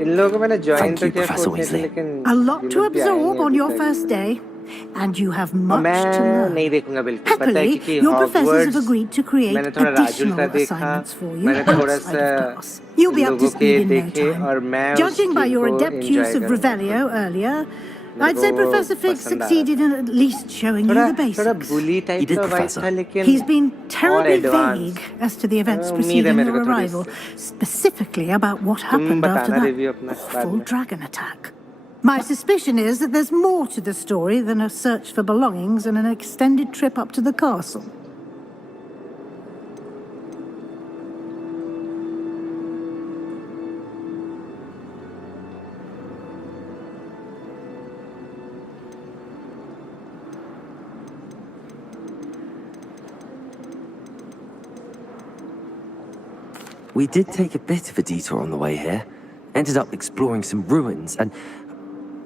इन लोगों को मैंने ज्वाइन तो किया Fortnite में लेकिन A lot to absorb on your first day, and you have much to मैं learn. नहीं देखूंगा बिल्कुल पता है Happily, क्योंकि your professors have Hogwarts agreed to create मैंने थोड़ा राजुल additional का देखा assignments for you मैंने थोड़ा outside सा of class. You'll be up to लोगों के speed in no देखे time. और मैं Judging by your adept use of Revelio earlier, I'd say Professor Fig succeeded in at least showing you the basics. थोड़ा bully type का vibe था लेकिन He's been terribly advanced. vague as to the events उम्मीद है preceding मेरे your को थोड़ी arrival, specifically about what happened after बताना review that अपना बाद awful में dragon attack. My suspicion is that there's more to the story than a search for belongings and an extended trip up to the castle. We did take a bit of a detour on the way here. Ended up exploring some ruins and...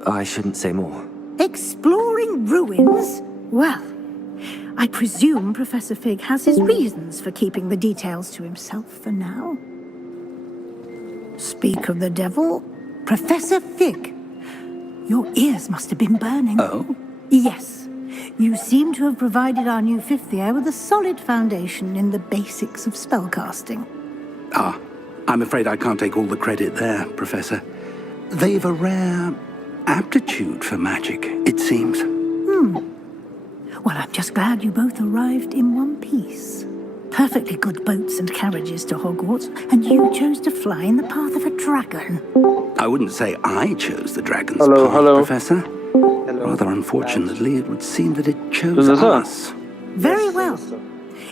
I shouldn't say more. Exploring ruins? Well, I presume Professor Fig has his reasons for keeping the details to himself for now. Speak of the devil, Professor Fig. Your ears must have been burning. Oh? Yes. You seem to have provided our new fifth year with a solid foundation in the basics of spellcasting. Ah, I'm afraid I can't take all the credit there, Professor. They've a rare aptitude for magic, it seems. Well, I'm just glad you both arrived in one piece. Perfectly good boats and carriages to Hogwarts, and you chose to fly in the path of a dragon. I wouldn't say I chose the dragon's Hello, path, hello. Professor. Hello. Rather unfortunately, it would seem that it chose us. Very well.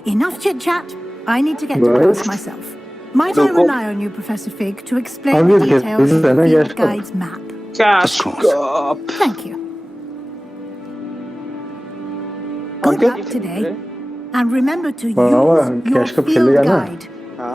Enough chit-chat. I need to get to class myself. Might I rely on you, Professor Fig, to explain the details of the field guide's map? Thank you. Good luck today. And remember to use your field guide.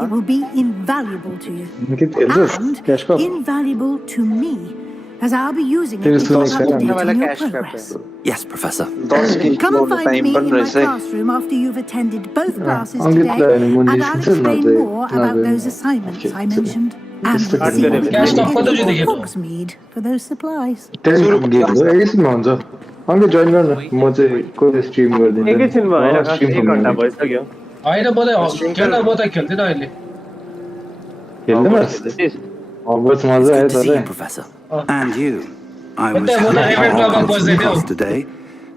It will be invaluable to you. And invaluable to me, as I'll be using it to update on your progress. Yes, Professor. Come and find me in my classroom after you've attended both classes today, and I'll explain more about those assignments I mentioned. And we'll see what we can get in Hogsmeade for those supplies. join गर्न म चाहिँ कोही stream गर्दिन्छु एकैछिन भयो हैन 1 घण्टा भइसक्यो हैन म त खेल्दिन अहिले खेल्दैन Hogwarts मजा आयो तर Professor. And you. I was having class today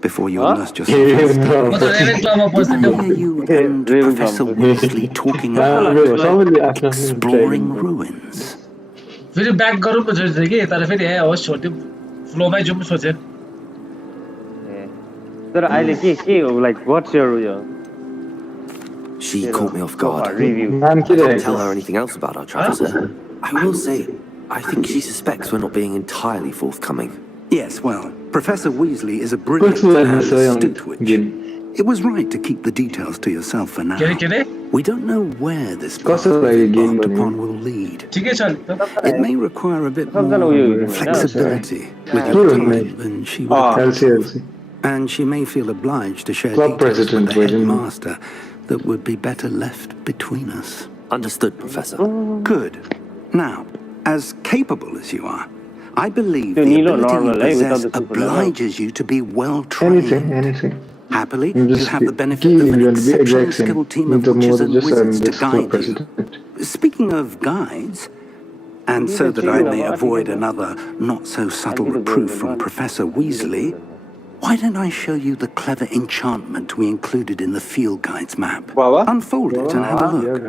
before your nurse just hear you and Professor Weasley talking about exploring ruins. फेरि ब्याक गरौँ न सोच्दै के तर फेरि हे होस् छोड्दिम फ्लोमै जाउँ सोचे तर अहिले के like what's your yo She caught me off guard. I can't tell her anything else about our travels. I will say, I think she suspects we're not being entirely forthcoming. Yes, well, Professor Weasley is a brilliant and astute witch. It was right to keep the details to yourself for now. We don't know where this path embarked upon will lead. It may require a bit more flexibility with your time than she would have. And she may feel obliged to share details with the headmaster that would be better left between us. Understood, Professor. Good. Now, as capable as you are, I believe the ability you possess obliges you to be well trained. Anything. Happily, you have the benefit of an exceptionally skilled team of witches and wizards to guide you. Speaking of guides, and so that I may avoid another not-so-subtle reproof from Professor Weasley, why don't I show you the clever enchantment we included in the field guide's map? Unfold it and have a look.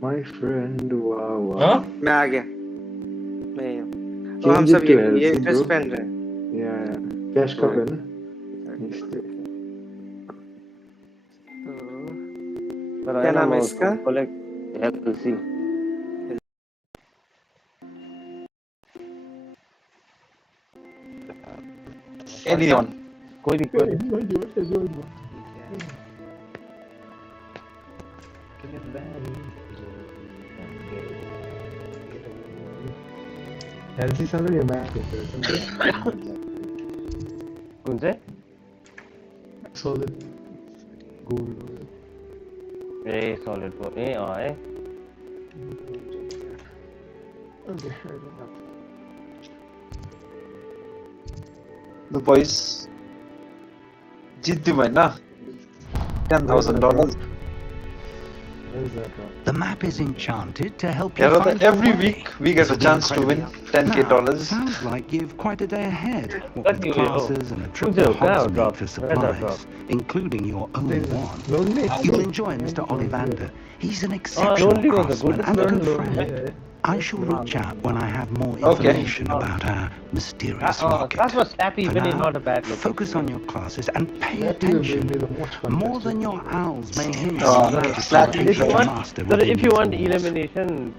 My friend, wow. मैं आ गया मैं तो हम सब ये dress पहन रहे हैं या कैश कप है ना क्या नाम है इसका हेल्सी anyone कोई भी हेल्थी सँग यो म्याच कुन चाहिँ सलिड गोल्ड ए सलिड गोल्ड ए है The boys जित्यो हैन $10,000 The map is enchanted to help you Yeah, find every your way. week we get a chance to win $10K. Sounds like you've quite a day ahead. What That's with you, classes and a trip to Hogsmeade for supplies, including your own one. You'll enjoy Mr. Ollivander. He's an exceptional craftsman and a good friend. I shall reach out when I have more information about our mysterious rocket. That was Happy For Winnie, now, not a bad look. focus on your classes and pay attention. More than your owls may hear you. If you want elimination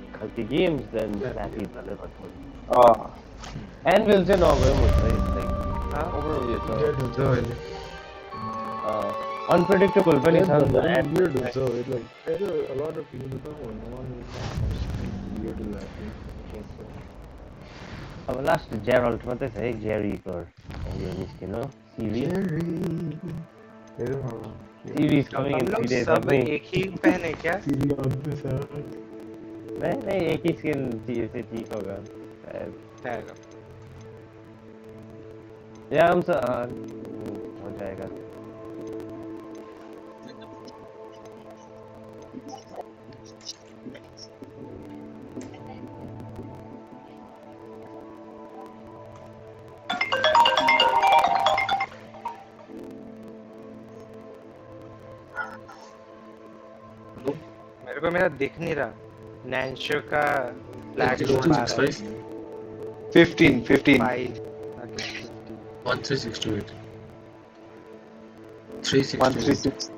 games, then Slappy is a little bit. And Wilson or unpredictable when it's on that. Weird also. Like there are a lot of people who no one weird to that. अब last Gerald मात्रै छ है जेरीको यो निस्किनु series series coming in 3 days सब एक ही fan है क्या? नहीं एक ही स्किन से ठीक होगा जाएगा या हम हो जाएगा मेरे को मेरा दिख नहीं रहा नैंशो का ब्लैक 15 1368 366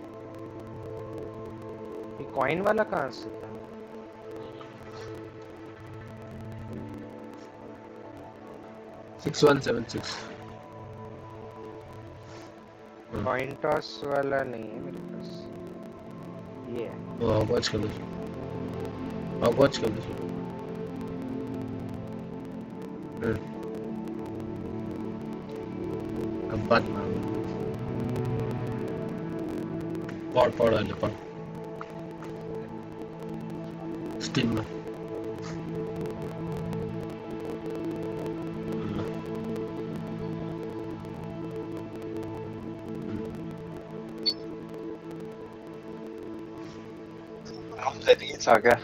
ये कॉइन वाला कहाँ से था? कॉइन टॉस वाला नहीं है मेरे पास ये Hogwats कर दो Hogwats कर दो अब बात मारो पॉड आ जा पॉड स्टीम में It's okay.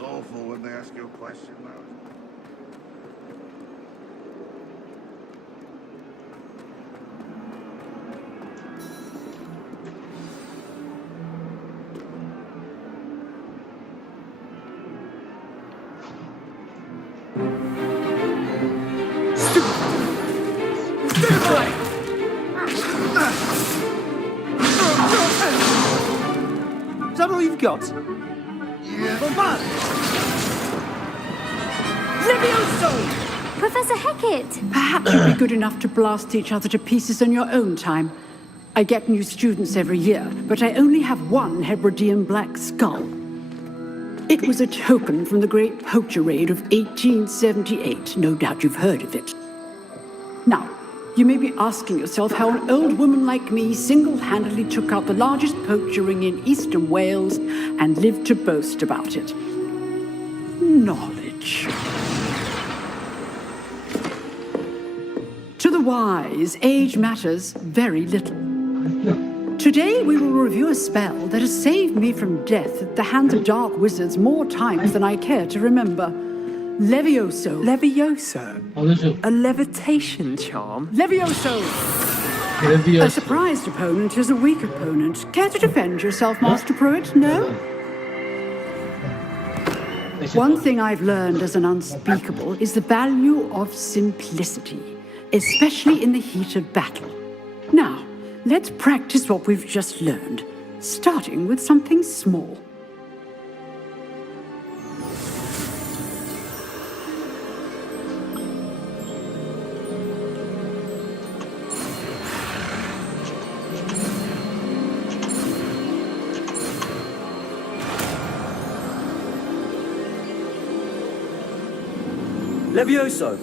Awful when they ask you a question, though. Is that all you've got? Professor Hecat! Perhaps you'd be good enough to blast each other to pieces on your own time. I get new students every year, but I only have one Hebridean black skull. It was a token from the Great Poacher Raid of 1878. No doubt you've heard of it. Now, you may be asking yourself how an old woman like me single-handedly took out the largest poacher ring in eastern Wales and lived to boast about it. Knowledge. To the wise, age matters very little. Today we will review a spell that has saved me from death at the hands of dark wizards more times than I care to remember. Levioso. Levioso? A levitation charm? Levioso! A surprised opponent is a weak opponent. Care to defend yourself, Master Pruitt? No? One thing I've learned as an unspeakable is the value of simplicity, especially in the heat of battle. Now, let's practice what we've just learned, starting with something small. Levioso!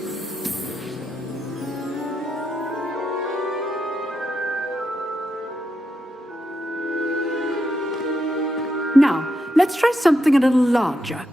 Now, let's try something a little larger.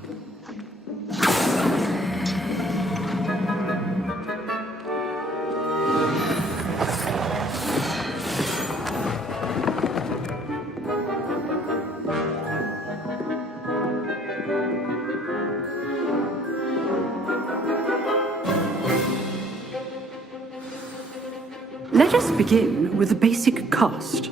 Let us begin with the basic cast.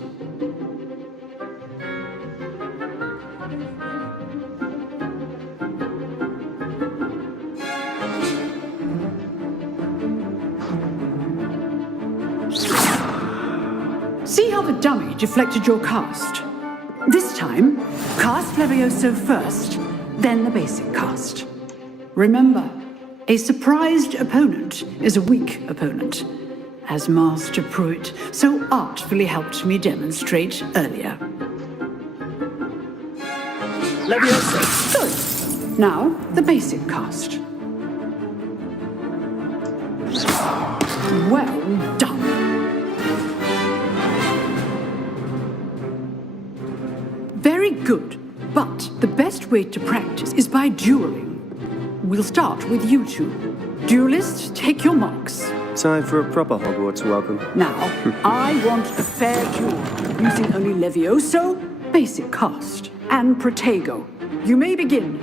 See how the dummy deflected your cast? This time, cast Levioso first, then the basic cast. Remember, a surprised opponent is a weak opponent, as Master Pruitt so artfully helped me demonstrate earlier. Levioso! Good. Now, the basic cast. Well done. Very good, but the best way to practice is by dueling. We'll start with you two. Duelists, take your marks. Time for a proper Hogwarts welcome. Now, I want a fair duel, using only Levioso, basic cast, and Protego. You may begin.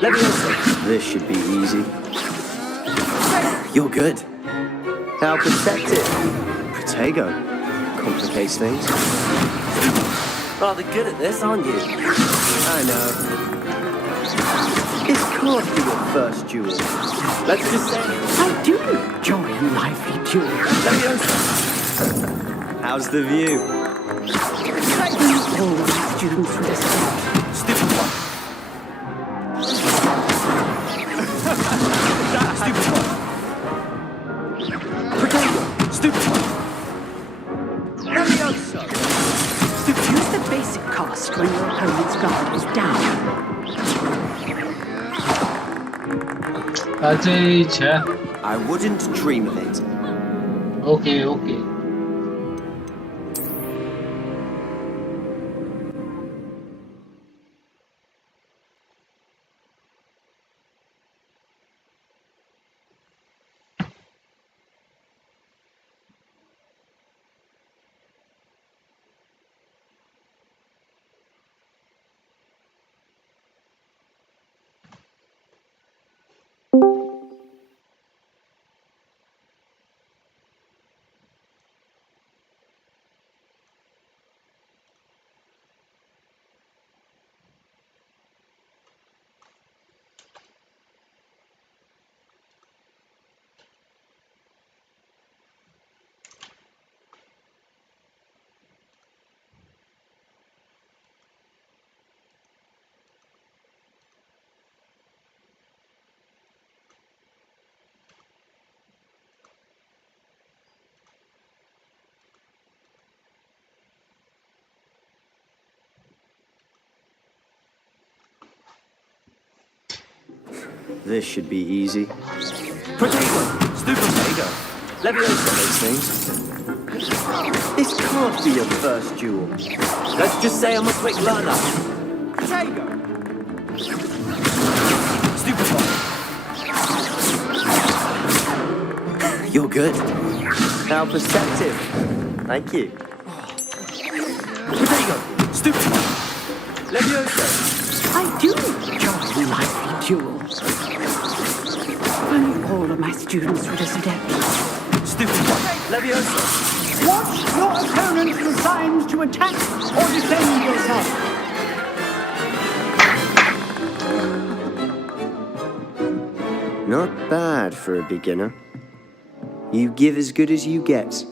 Levioso! This should be easy. You're good. How perceptive. Protego. Complicates things. Rather good at this, aren't you? I know. This can't be your first duel. Let's just say I do enjoy a lively duel. How's the view? All the students respect. Stupid one. Stupid one. Protego. Stupid one. Levioso. Use the basic cast when your opponent's guard is down. I wouldn't dream of it. Okay. This should be easy. Protego! Stupid Protego! Levioso those things. This can't be your first duel. Let's just say I'm a quick learner. Protego! Stupid one. You're good. How perceptive. Thank you. Potato! Stupid! Levioso! I do enjoy lively duels. Only all of my students were this adept. Stupid! Levioso! Watch your opponent for signs to attack or defend yourself. Not bad for a beginner. You give as good as you get.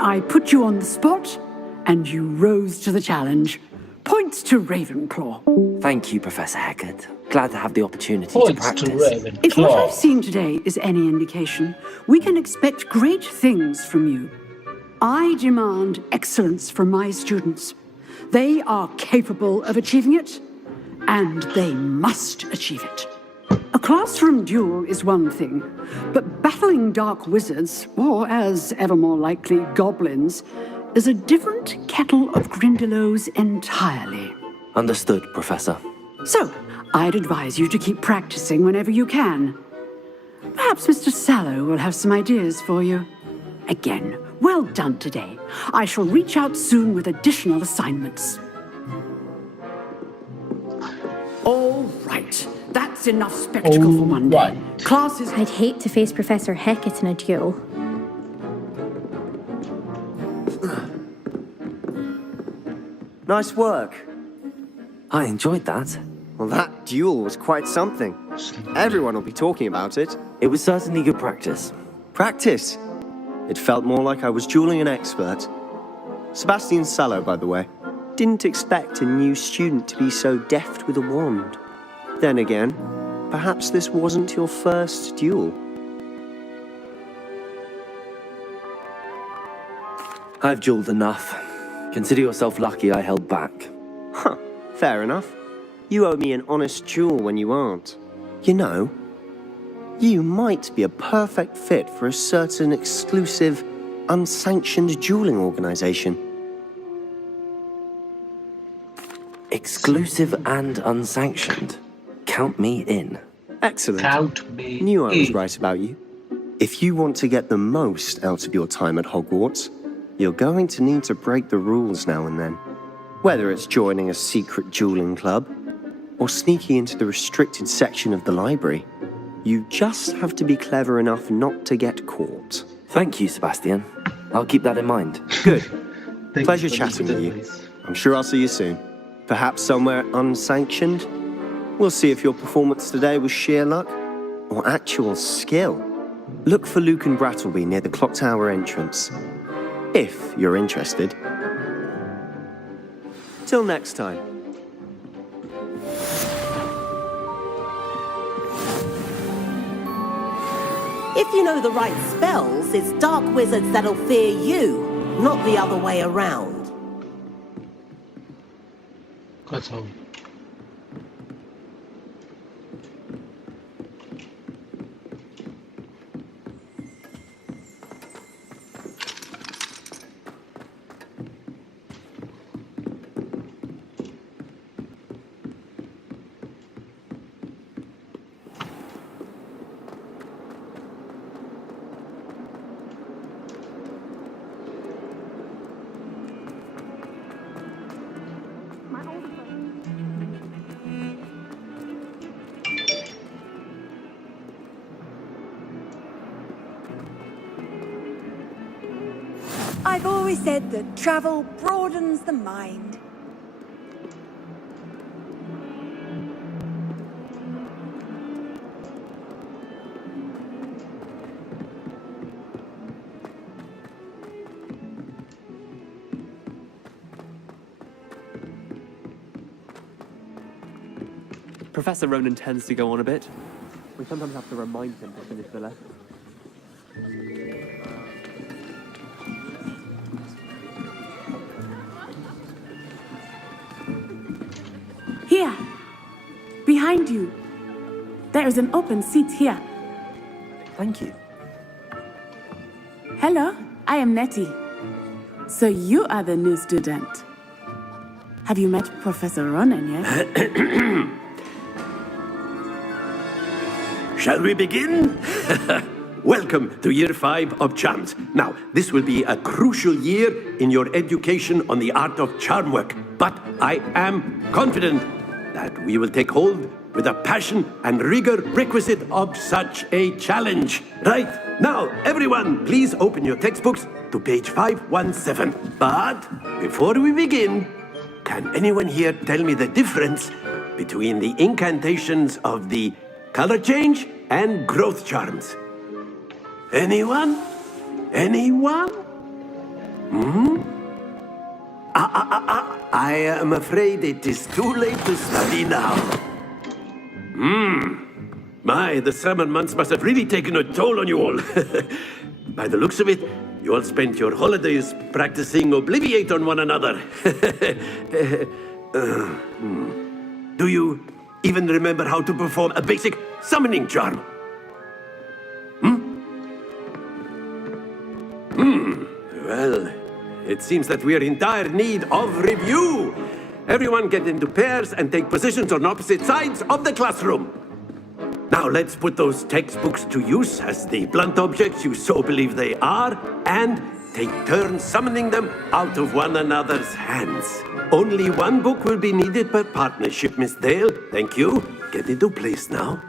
I put you on the spot, and you rose to the challenge. Points to Ravenclaw. Thank you, Professor Hecat. Glad to have the opportunity to Points practice. to Ravenclaw. If what I've seen today is any indication, we can expect great things from you. I demand excellence from my students. They are capable of achieving it, and they must achieve it. A classroom duel is one thing, but battling dark wizards, or as ever more likely, goblins, is a different kettle of Grindylows entirely. Understood, Professor. So, I'd advise you to keep practicing whenever you can. Perhaps Mr. Sallow will have some ideas for you. Again, well done today. I shall reach out soon with additional assignments. All right. That's enough spectacle for one day. Classes. I'd hate to face Professor Hecat in a duel. Nice work. I enjoyed that. Well, that duel was quite something. Everyone will be talking about it. It was certainly good practice. Practice? It felt more like I was dueling an expert. Sebastian Sallow, by the way. Didn't expect a new student to be so deft with a wand. Then again, perhaps this wasn't your first duel. I've dueled enough. Consider yourself lucky I held back. Huh, fair enough. You owe me an honest duel when you aren't. You know, you might be a perfect fit for a certain exclusive, unsanctioned dueling organization. Exclusive and unsanctioned. Count me in. Excellent. Count me Knew I was in. right about you. If you want to get the most out of your time at Hogwarts, you're going to need to break the rules now and then. Whether it's joining a secret dueling club, or sneaking into the restricted section of the library, you just have to be clever enough not to get caught. Thank you, Sebastian. I'll keep that in mind. Good. Pleasure chatting with you. I'm sure I'll see you soon. Perhaps somewhere unsanctioned? We'll see if your performance today was sheer luck or actual skill. Look for Luke and Brattleby near the clock tower entrance, if you're interested. Till next time. If you know the right spells, it's dark wizards that'll fear you, not the other way around. That's all. I've always said that travel broadens the mind. Professor Ronan tends to go on a bit. We sometimes have to remind him to finish the lesson. Here, behind you. There is an open seat here. Thank you. Hello, I am Nettie. So you are the new student. Have you met Professor Ronan yet? Shall we begin? Welcome to Year 5 of Charms. Now, this will be a crucial year in your education on the art of charm work, but I am confident that we will take hold with the passion and rigor requisite of such a challenge. Right, now, everyone, please open your textbooks to page 517. But before we begin, can anyone here tell me the difference between the incantations of the color change and growth charms? Anyone? Anyone? I am afraid it is too late to study now. My, the summer months must have really taken a toll on you all. By the looks of it, you all spent your holidays practicing Obliviate on one another. Do you even remember how to perform a basic summoning charm? Well, it seems that we are in dire need of review. Everyone get into pairs and take positions on opposite sides of the classroom. Now let's put those textbooks to use as the blunt objects you so believe they are, and take turns summoning them out of one another's hands. Only one book will be needed per partnership, Miss Dale. Thank you. Get into place now.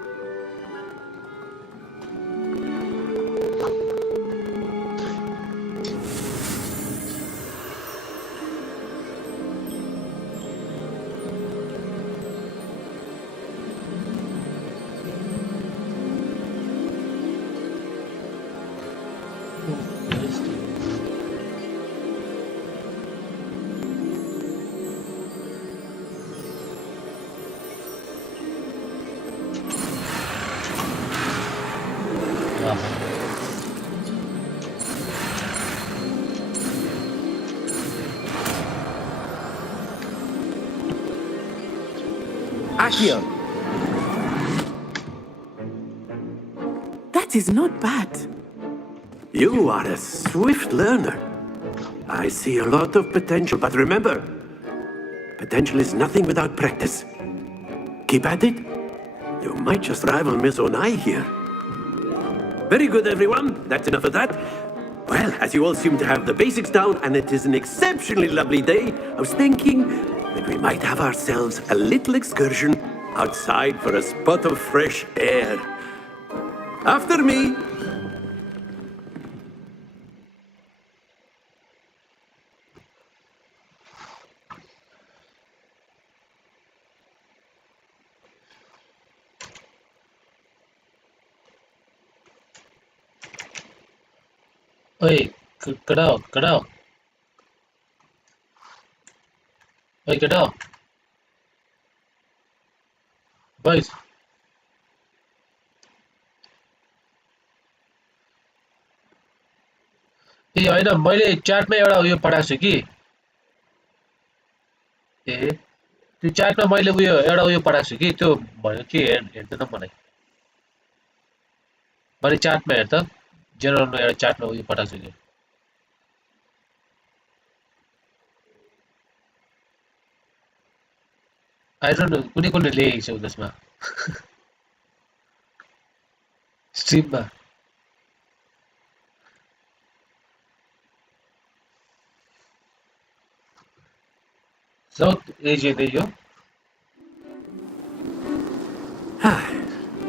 Accio. That is not bad. You are a swift learner. I see a lot of potential, but remember, potential is nothing without practice. Keep at it. You might just rival Miss Onai here. Very good, everyone. That's enough of that. Well, as you all seem to have the basics down, and it is an exceptionally lovely day, I was thinking that we might have ourselves a little excursion outside for a spot of fresh air. After me. Oi, get out, get out. Oi, get out. Boys. ए होइन मैले च्याटमा एउटा उयो पठाएको छु कि त्यो च्याटमा मैले एउटा उयो पठाएको छु कि त्यो भयो कि हेर्दैन मलाई मैले च्याटमा हेर त जेनरलमा एउटा च्याटमा उयो पठाएको छु कि आई डोन्ट नो कुनै लेखेको छ त्यसमा स्ट्रिममा South Asia there you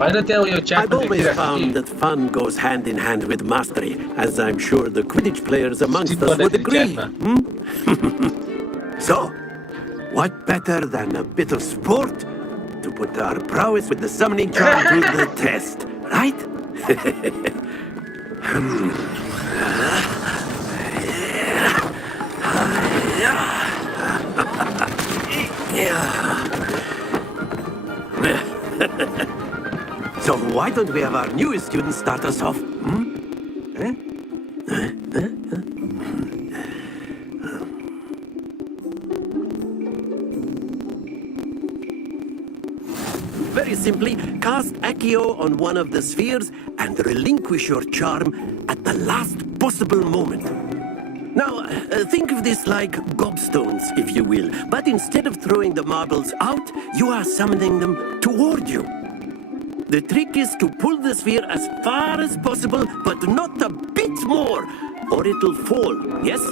I've always found that fun goes hand in hand with mastery, as I'm sure the Quidditch players amongst us would agree. So, what better than a bit of sport to put our prowess with the summoning charm to the test, right? So why don't we have our newest student start us off? Very simply, cast Accio on one of the spheres and relinquish your charm at the last possible moment. Now, think of this like gobstones, if you will. But instead of throwing the marbles out, you are summoning them toward you. The trick is to pull the sphere as far as possible, but not a bit more, or it'll fall, yes?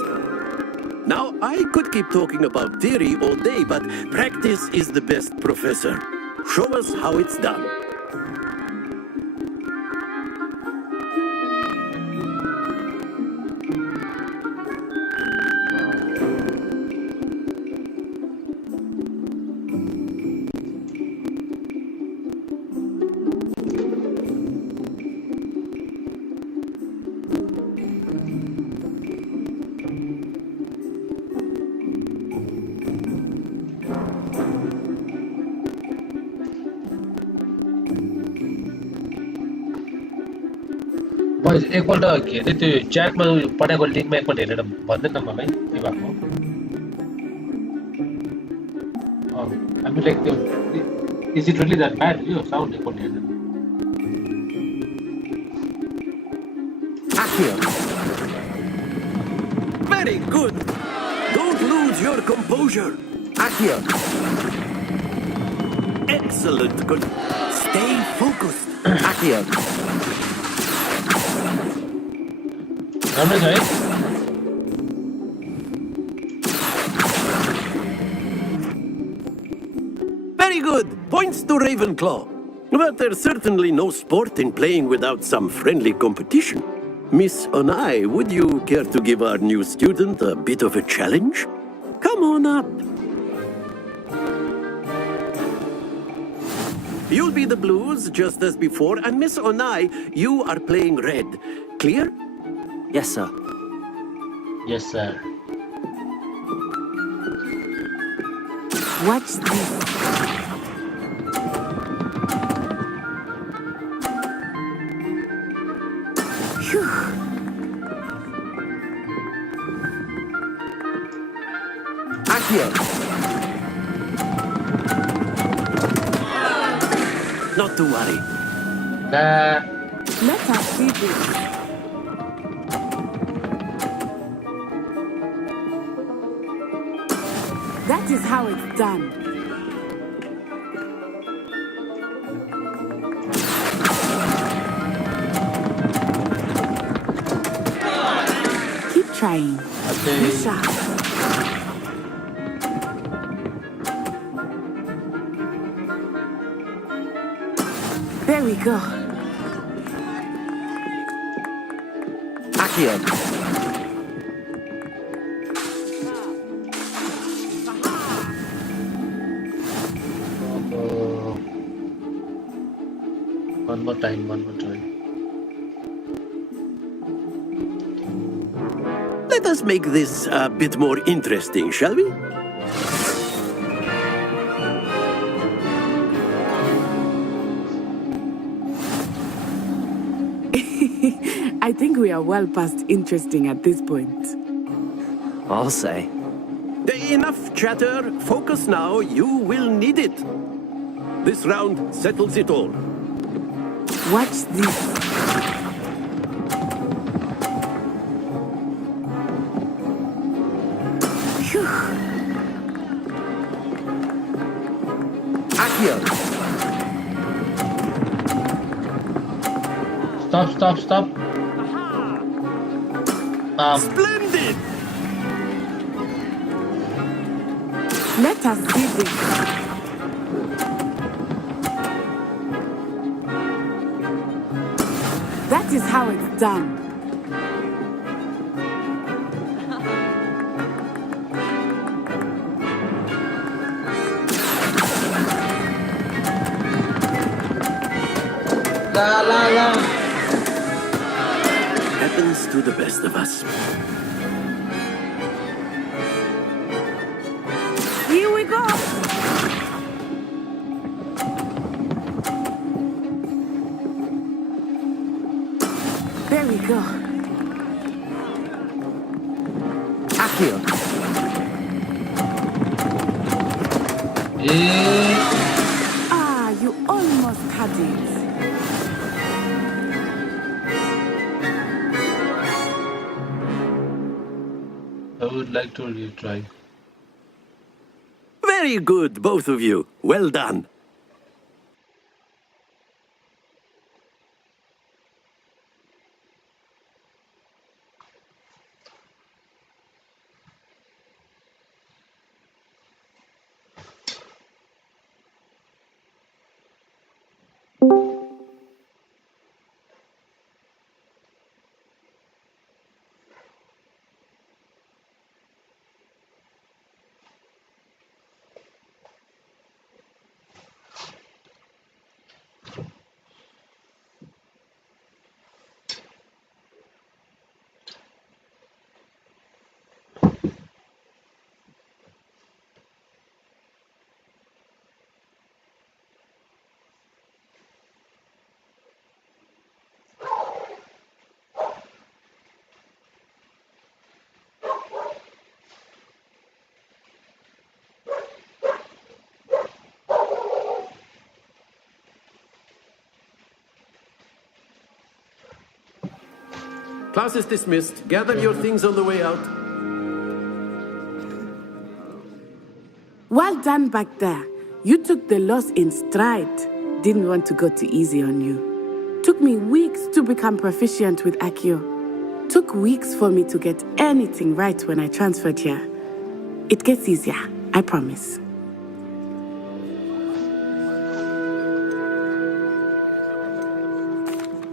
Now, I could keep talking about theory all day, but practice is the best professor. Show us how it's done. Boys, एकपल्ट के अरे त्यो च्याटमा पठाएको लिङ्कमा एकपल्ट हेरेर भन्दैन न मलाई के भएको I mean like is it really that bad? Yo sound एकपल्ट हेर्दैन Very good. Don't lose your composure. Akio. Excellent. Good. Stay focused. Akio. Very good. Points to Ravenclaw. But there's certainly no sport in playing without some friendly competition. Miss Onai, would you care to give our new student a bit of a challenge? Come on up. You'll be the blues, just as before, and Miss Onai, you are playing red. Clear? Yes, sir. Yes, sir. Watch this. Phew. Akio. Not to worry. Let us see this. That is how it's done. Keep trying. Be sharp. There we go. Akio. One more time. Let us make this a bit more interesting, shall we? I think we are well past interesting at this point. I'll say. Enough chatter. Focus now. You will need it. This round settles it all. Watch this. Phew. Akio. Stop. Splendid! Let us see this. That is how it's done. Happens to the best of us. Here we go. There we go. Akio. Ah, you almost had it. I would like to retry. Very good, both of you. Well done. Class is dismissed. Gather your things on the way out. Well done back there. You took the loss in stride. Didn't want to go too easy on you. Took me weeks to become proficient with Accio. Took weeks for me to get anything right when I transferred here. It gets easier, I promise.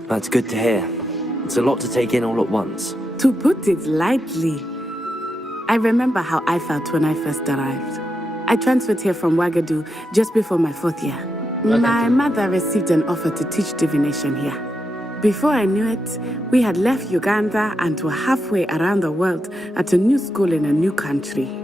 That's good to hear. It's a lot to take in all at once. To put it lightly, I remember how I felt when I first arrived. I transferred here from Ouagadougou just before my 4th year. My mother received an offer to teach divination here. Before I knew it, we had left Uganda and were halfway around the world at a new school in a new country.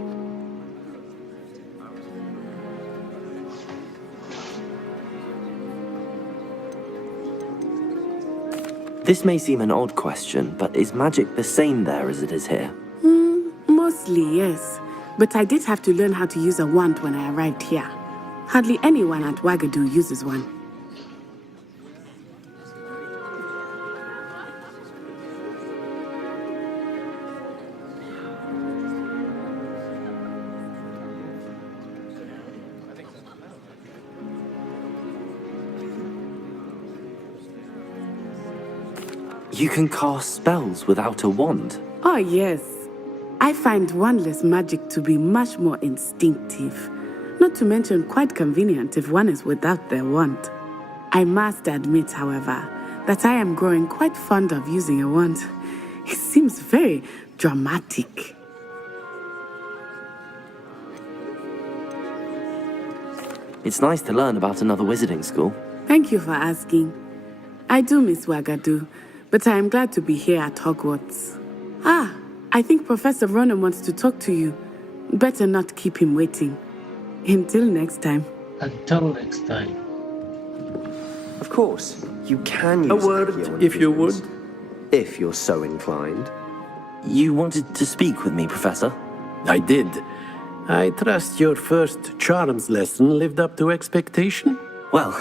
This may seem an odd question, but is magic the same there as it is here? Mostly, yes. But I did have to learn how to use a wand when I arrived here. Hardly anyone at Ouagadougou uses one. You can cast spells without a wand? Oh, yes. I find wandless magic to be much more instinctive. Not to mention quite convenient if one is without their wand. I must admit, however, that I am growing quite fond of using a wand. It seems very dramatic. It's nice to learn about another wizarding school. Thank you for asking. I do miss Ouagadougou, but I am glad to be here at Hogwarts. I think Professor Ronan wants to talk to you. Better not keep him waiting. Until next time. Until next time. Of course, you can use A word, if you would. If you're so inclined. You wanted to speak with me, Professor? I did. I trust your first charms lesson lived up to expectation? Well,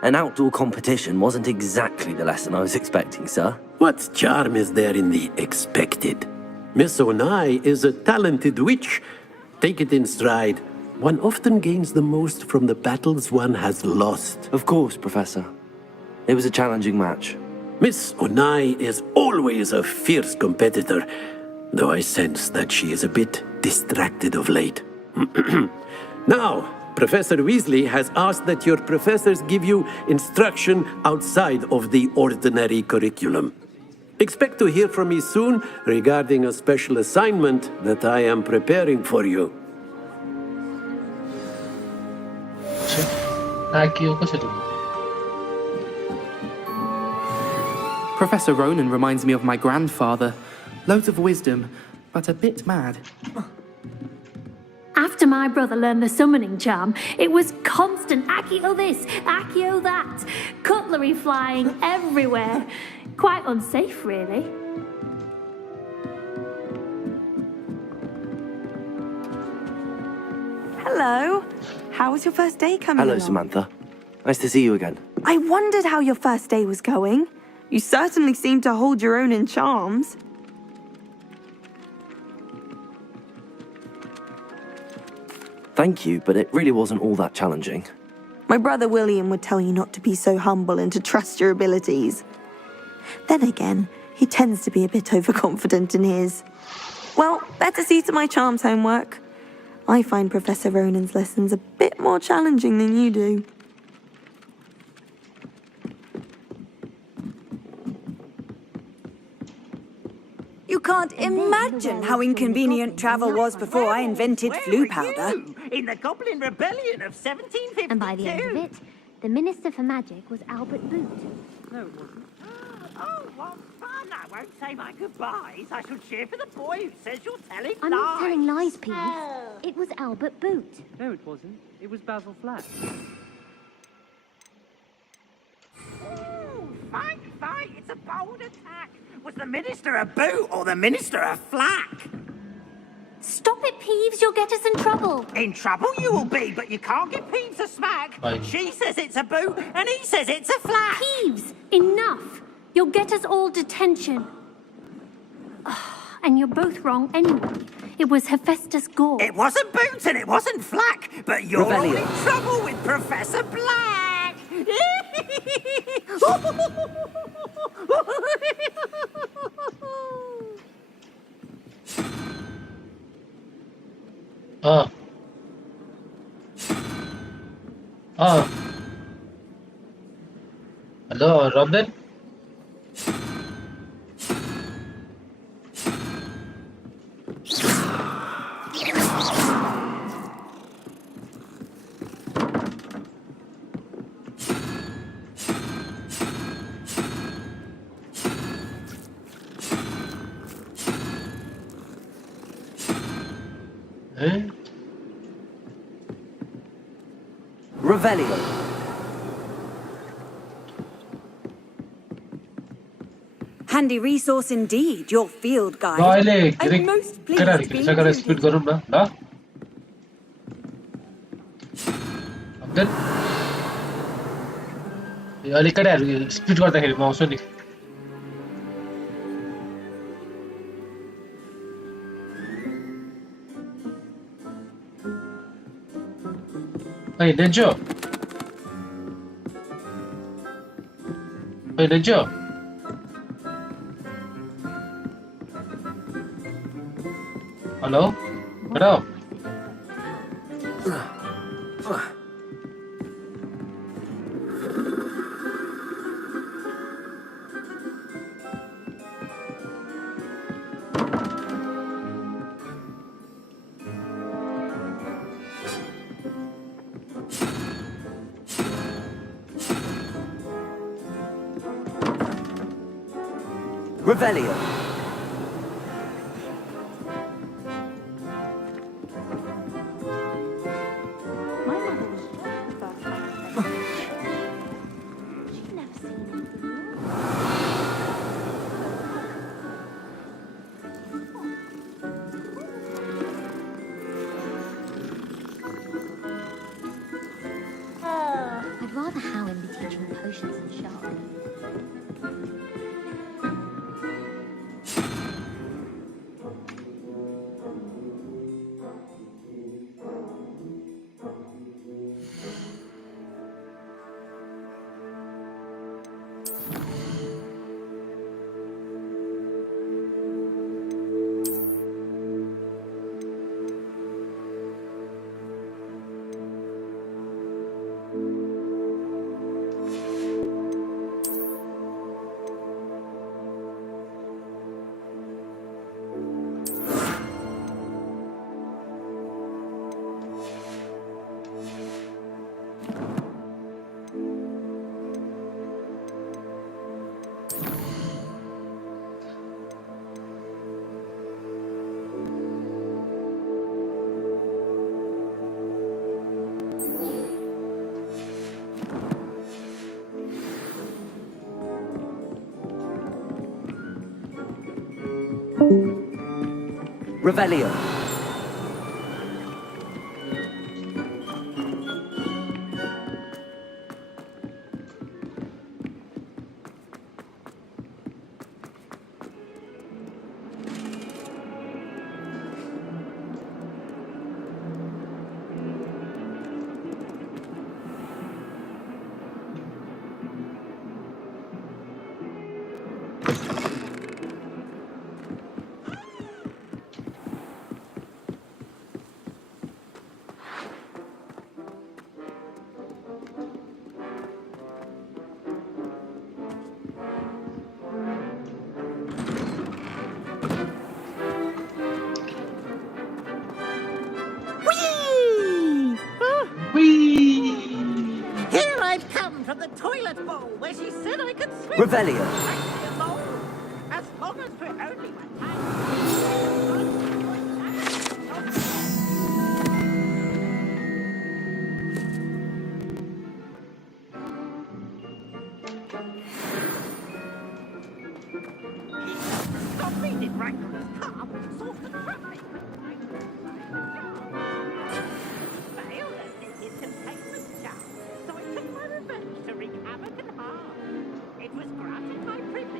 an outdoor competition wasn't exactly the lesson I was expecting, sir. What charm is there in the expected? Miss Onai is a talented witch. Take it in stride. One often gains the most from the battles one has lost. Of course, Professor. It was a challenging match. Miss Onai is always a fierce competitor, though I sense that she is a bit distracted of late. Now, Professor Weasley has asked that your professors give you instruction outside of the ordinary curriculum. Expect to hear from me soon regarding a special assignment that I am preparing for you. Professor Ronan reminds me of my grandfather. Loads of wisdom, but a bit mad. After my brother learned the summoning charm, it was constant Accio this, Accio that, cutlery flying everywhere. Quite unsafe, really. Hello. How was your first day coming Hello, along? Samantha. Nice to see you again. I wondered how your first day was going. You certainly seem to hold your own in charms. Thank you, but it really wasn't all that challenging. My brother William would tell you not to be so humble and to trust your abilities. Then again, he tends to be a bit overconfident in his. Well, better see to my charms homework. I find Professor Ronan's lessons a bit more challenging than you do. You can't imagine how inconvenient travel was before I invented flu powder. In the Goblin Rebellion of 1752. And by the end of it, the Minister for Magic was Albert Boot. No, it wasn't. Oh, what fun! I won't say my goodbyes. I shall cheer for the boy who says you're telling I'm lies. not telling lies, Peeves. It was Albert Boot. No, it wasn't. It was Basil Flack. Ooh, fight! It's a bold attack. Was the Minister a boot or the Minister a flack? Stop it, Peeves. You'll get us in trouble. In trouble you will be, but you can't give Peeves a smack. Fine. She says it's a boot and he says it's a flack. Peeves, enough. You'll get us all detention. And you're both wrong anyway. It was Hephaestus Gore. It wasn't boot and it wasn't flack, but you're all in trouble with Professor Black. Hello, Robin? Revelio. Handy resource indeed, your field guide. अहिले I'm most pleased केटाहरु to be सकेर speed गरौँ न ल अब्दुल अहिले केटाहरु speed गर्दाखेरि म आउँछु नि Hey, Ninja. Hey, Ninja. Hello? Hello? Revelio. I'd rather Howin be teaching potions than Shark. Revelio. She said I could swim. Revelio. As long as for only one time. Stop reading right from his car, solve the traffic. Failed at his containment job, so I took my revenge to wreak havoc and harm. It was granted my privilege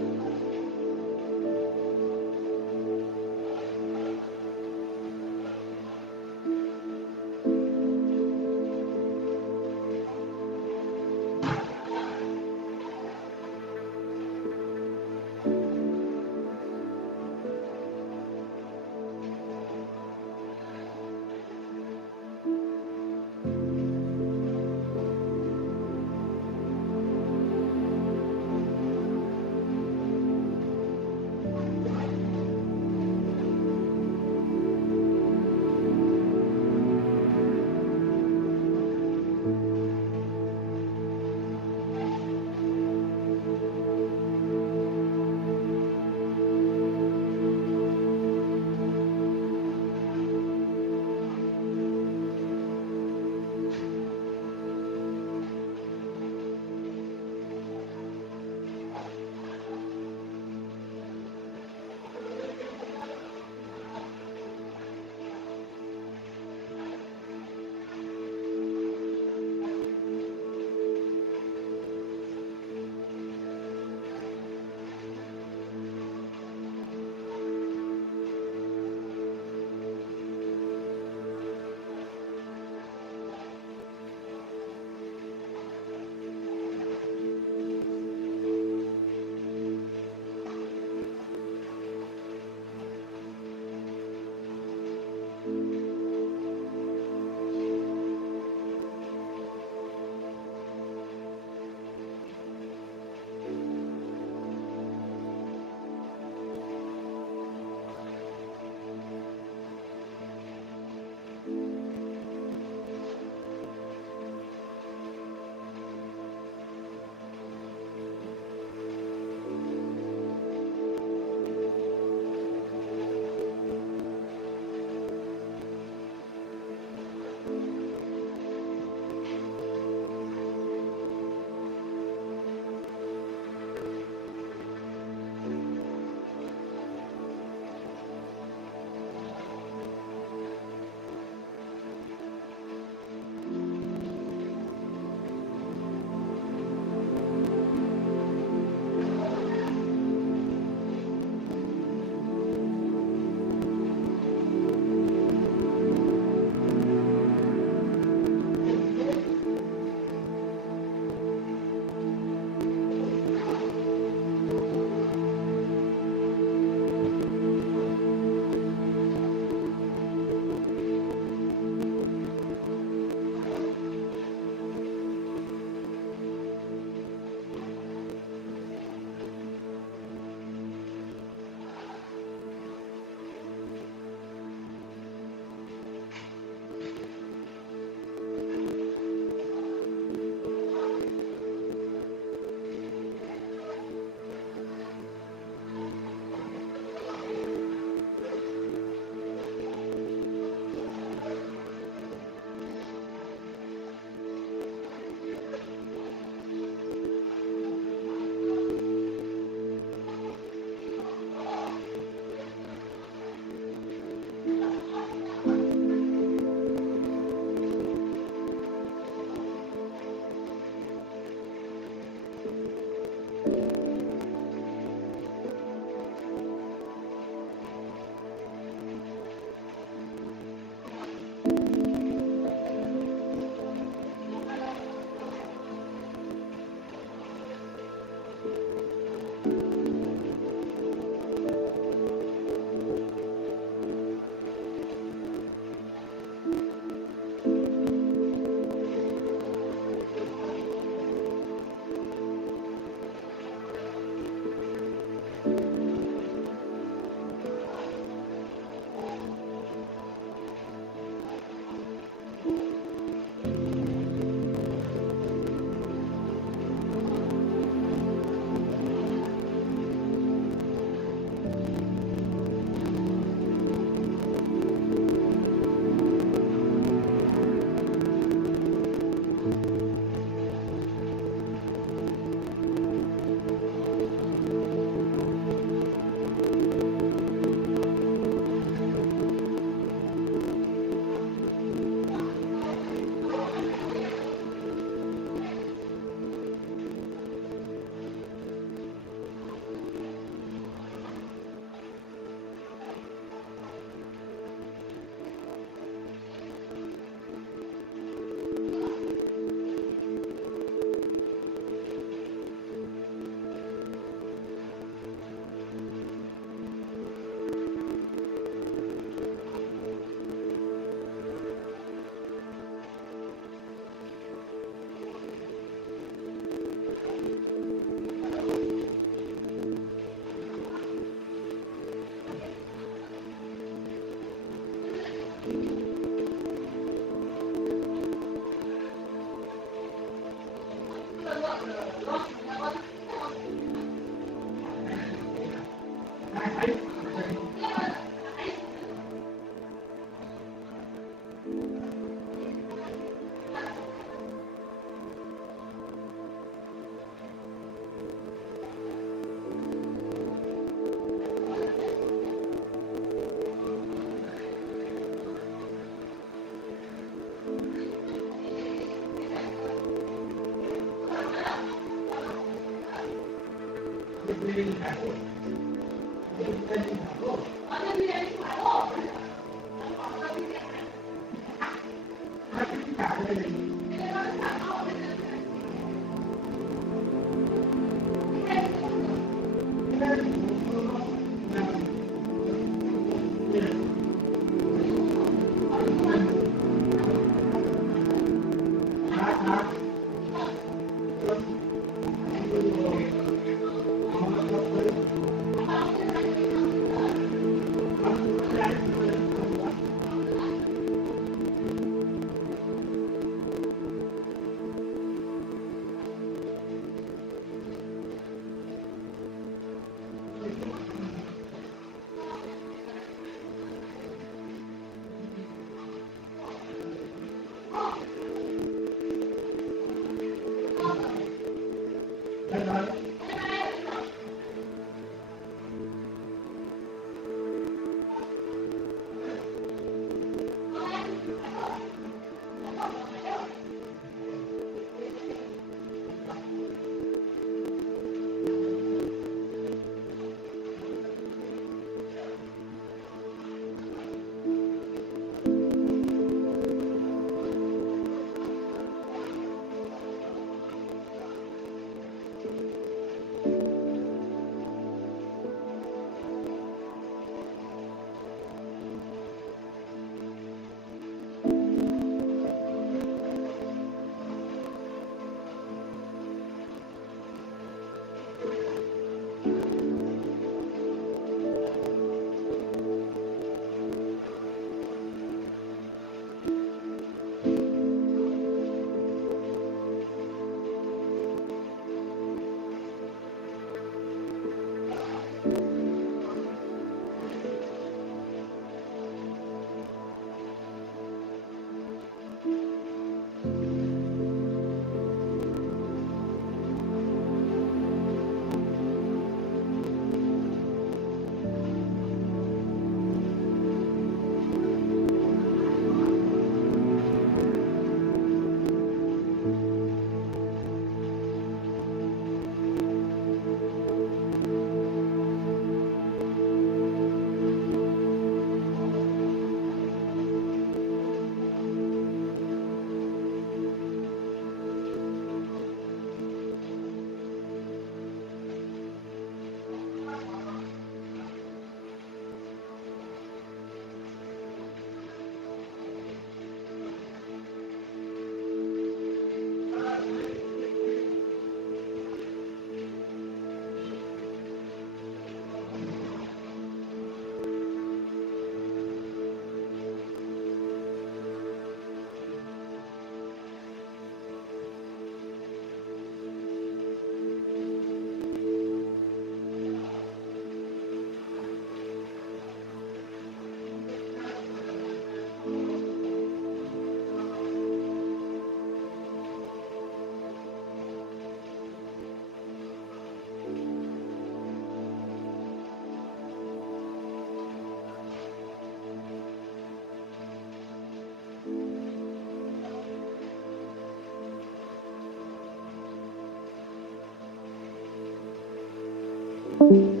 you.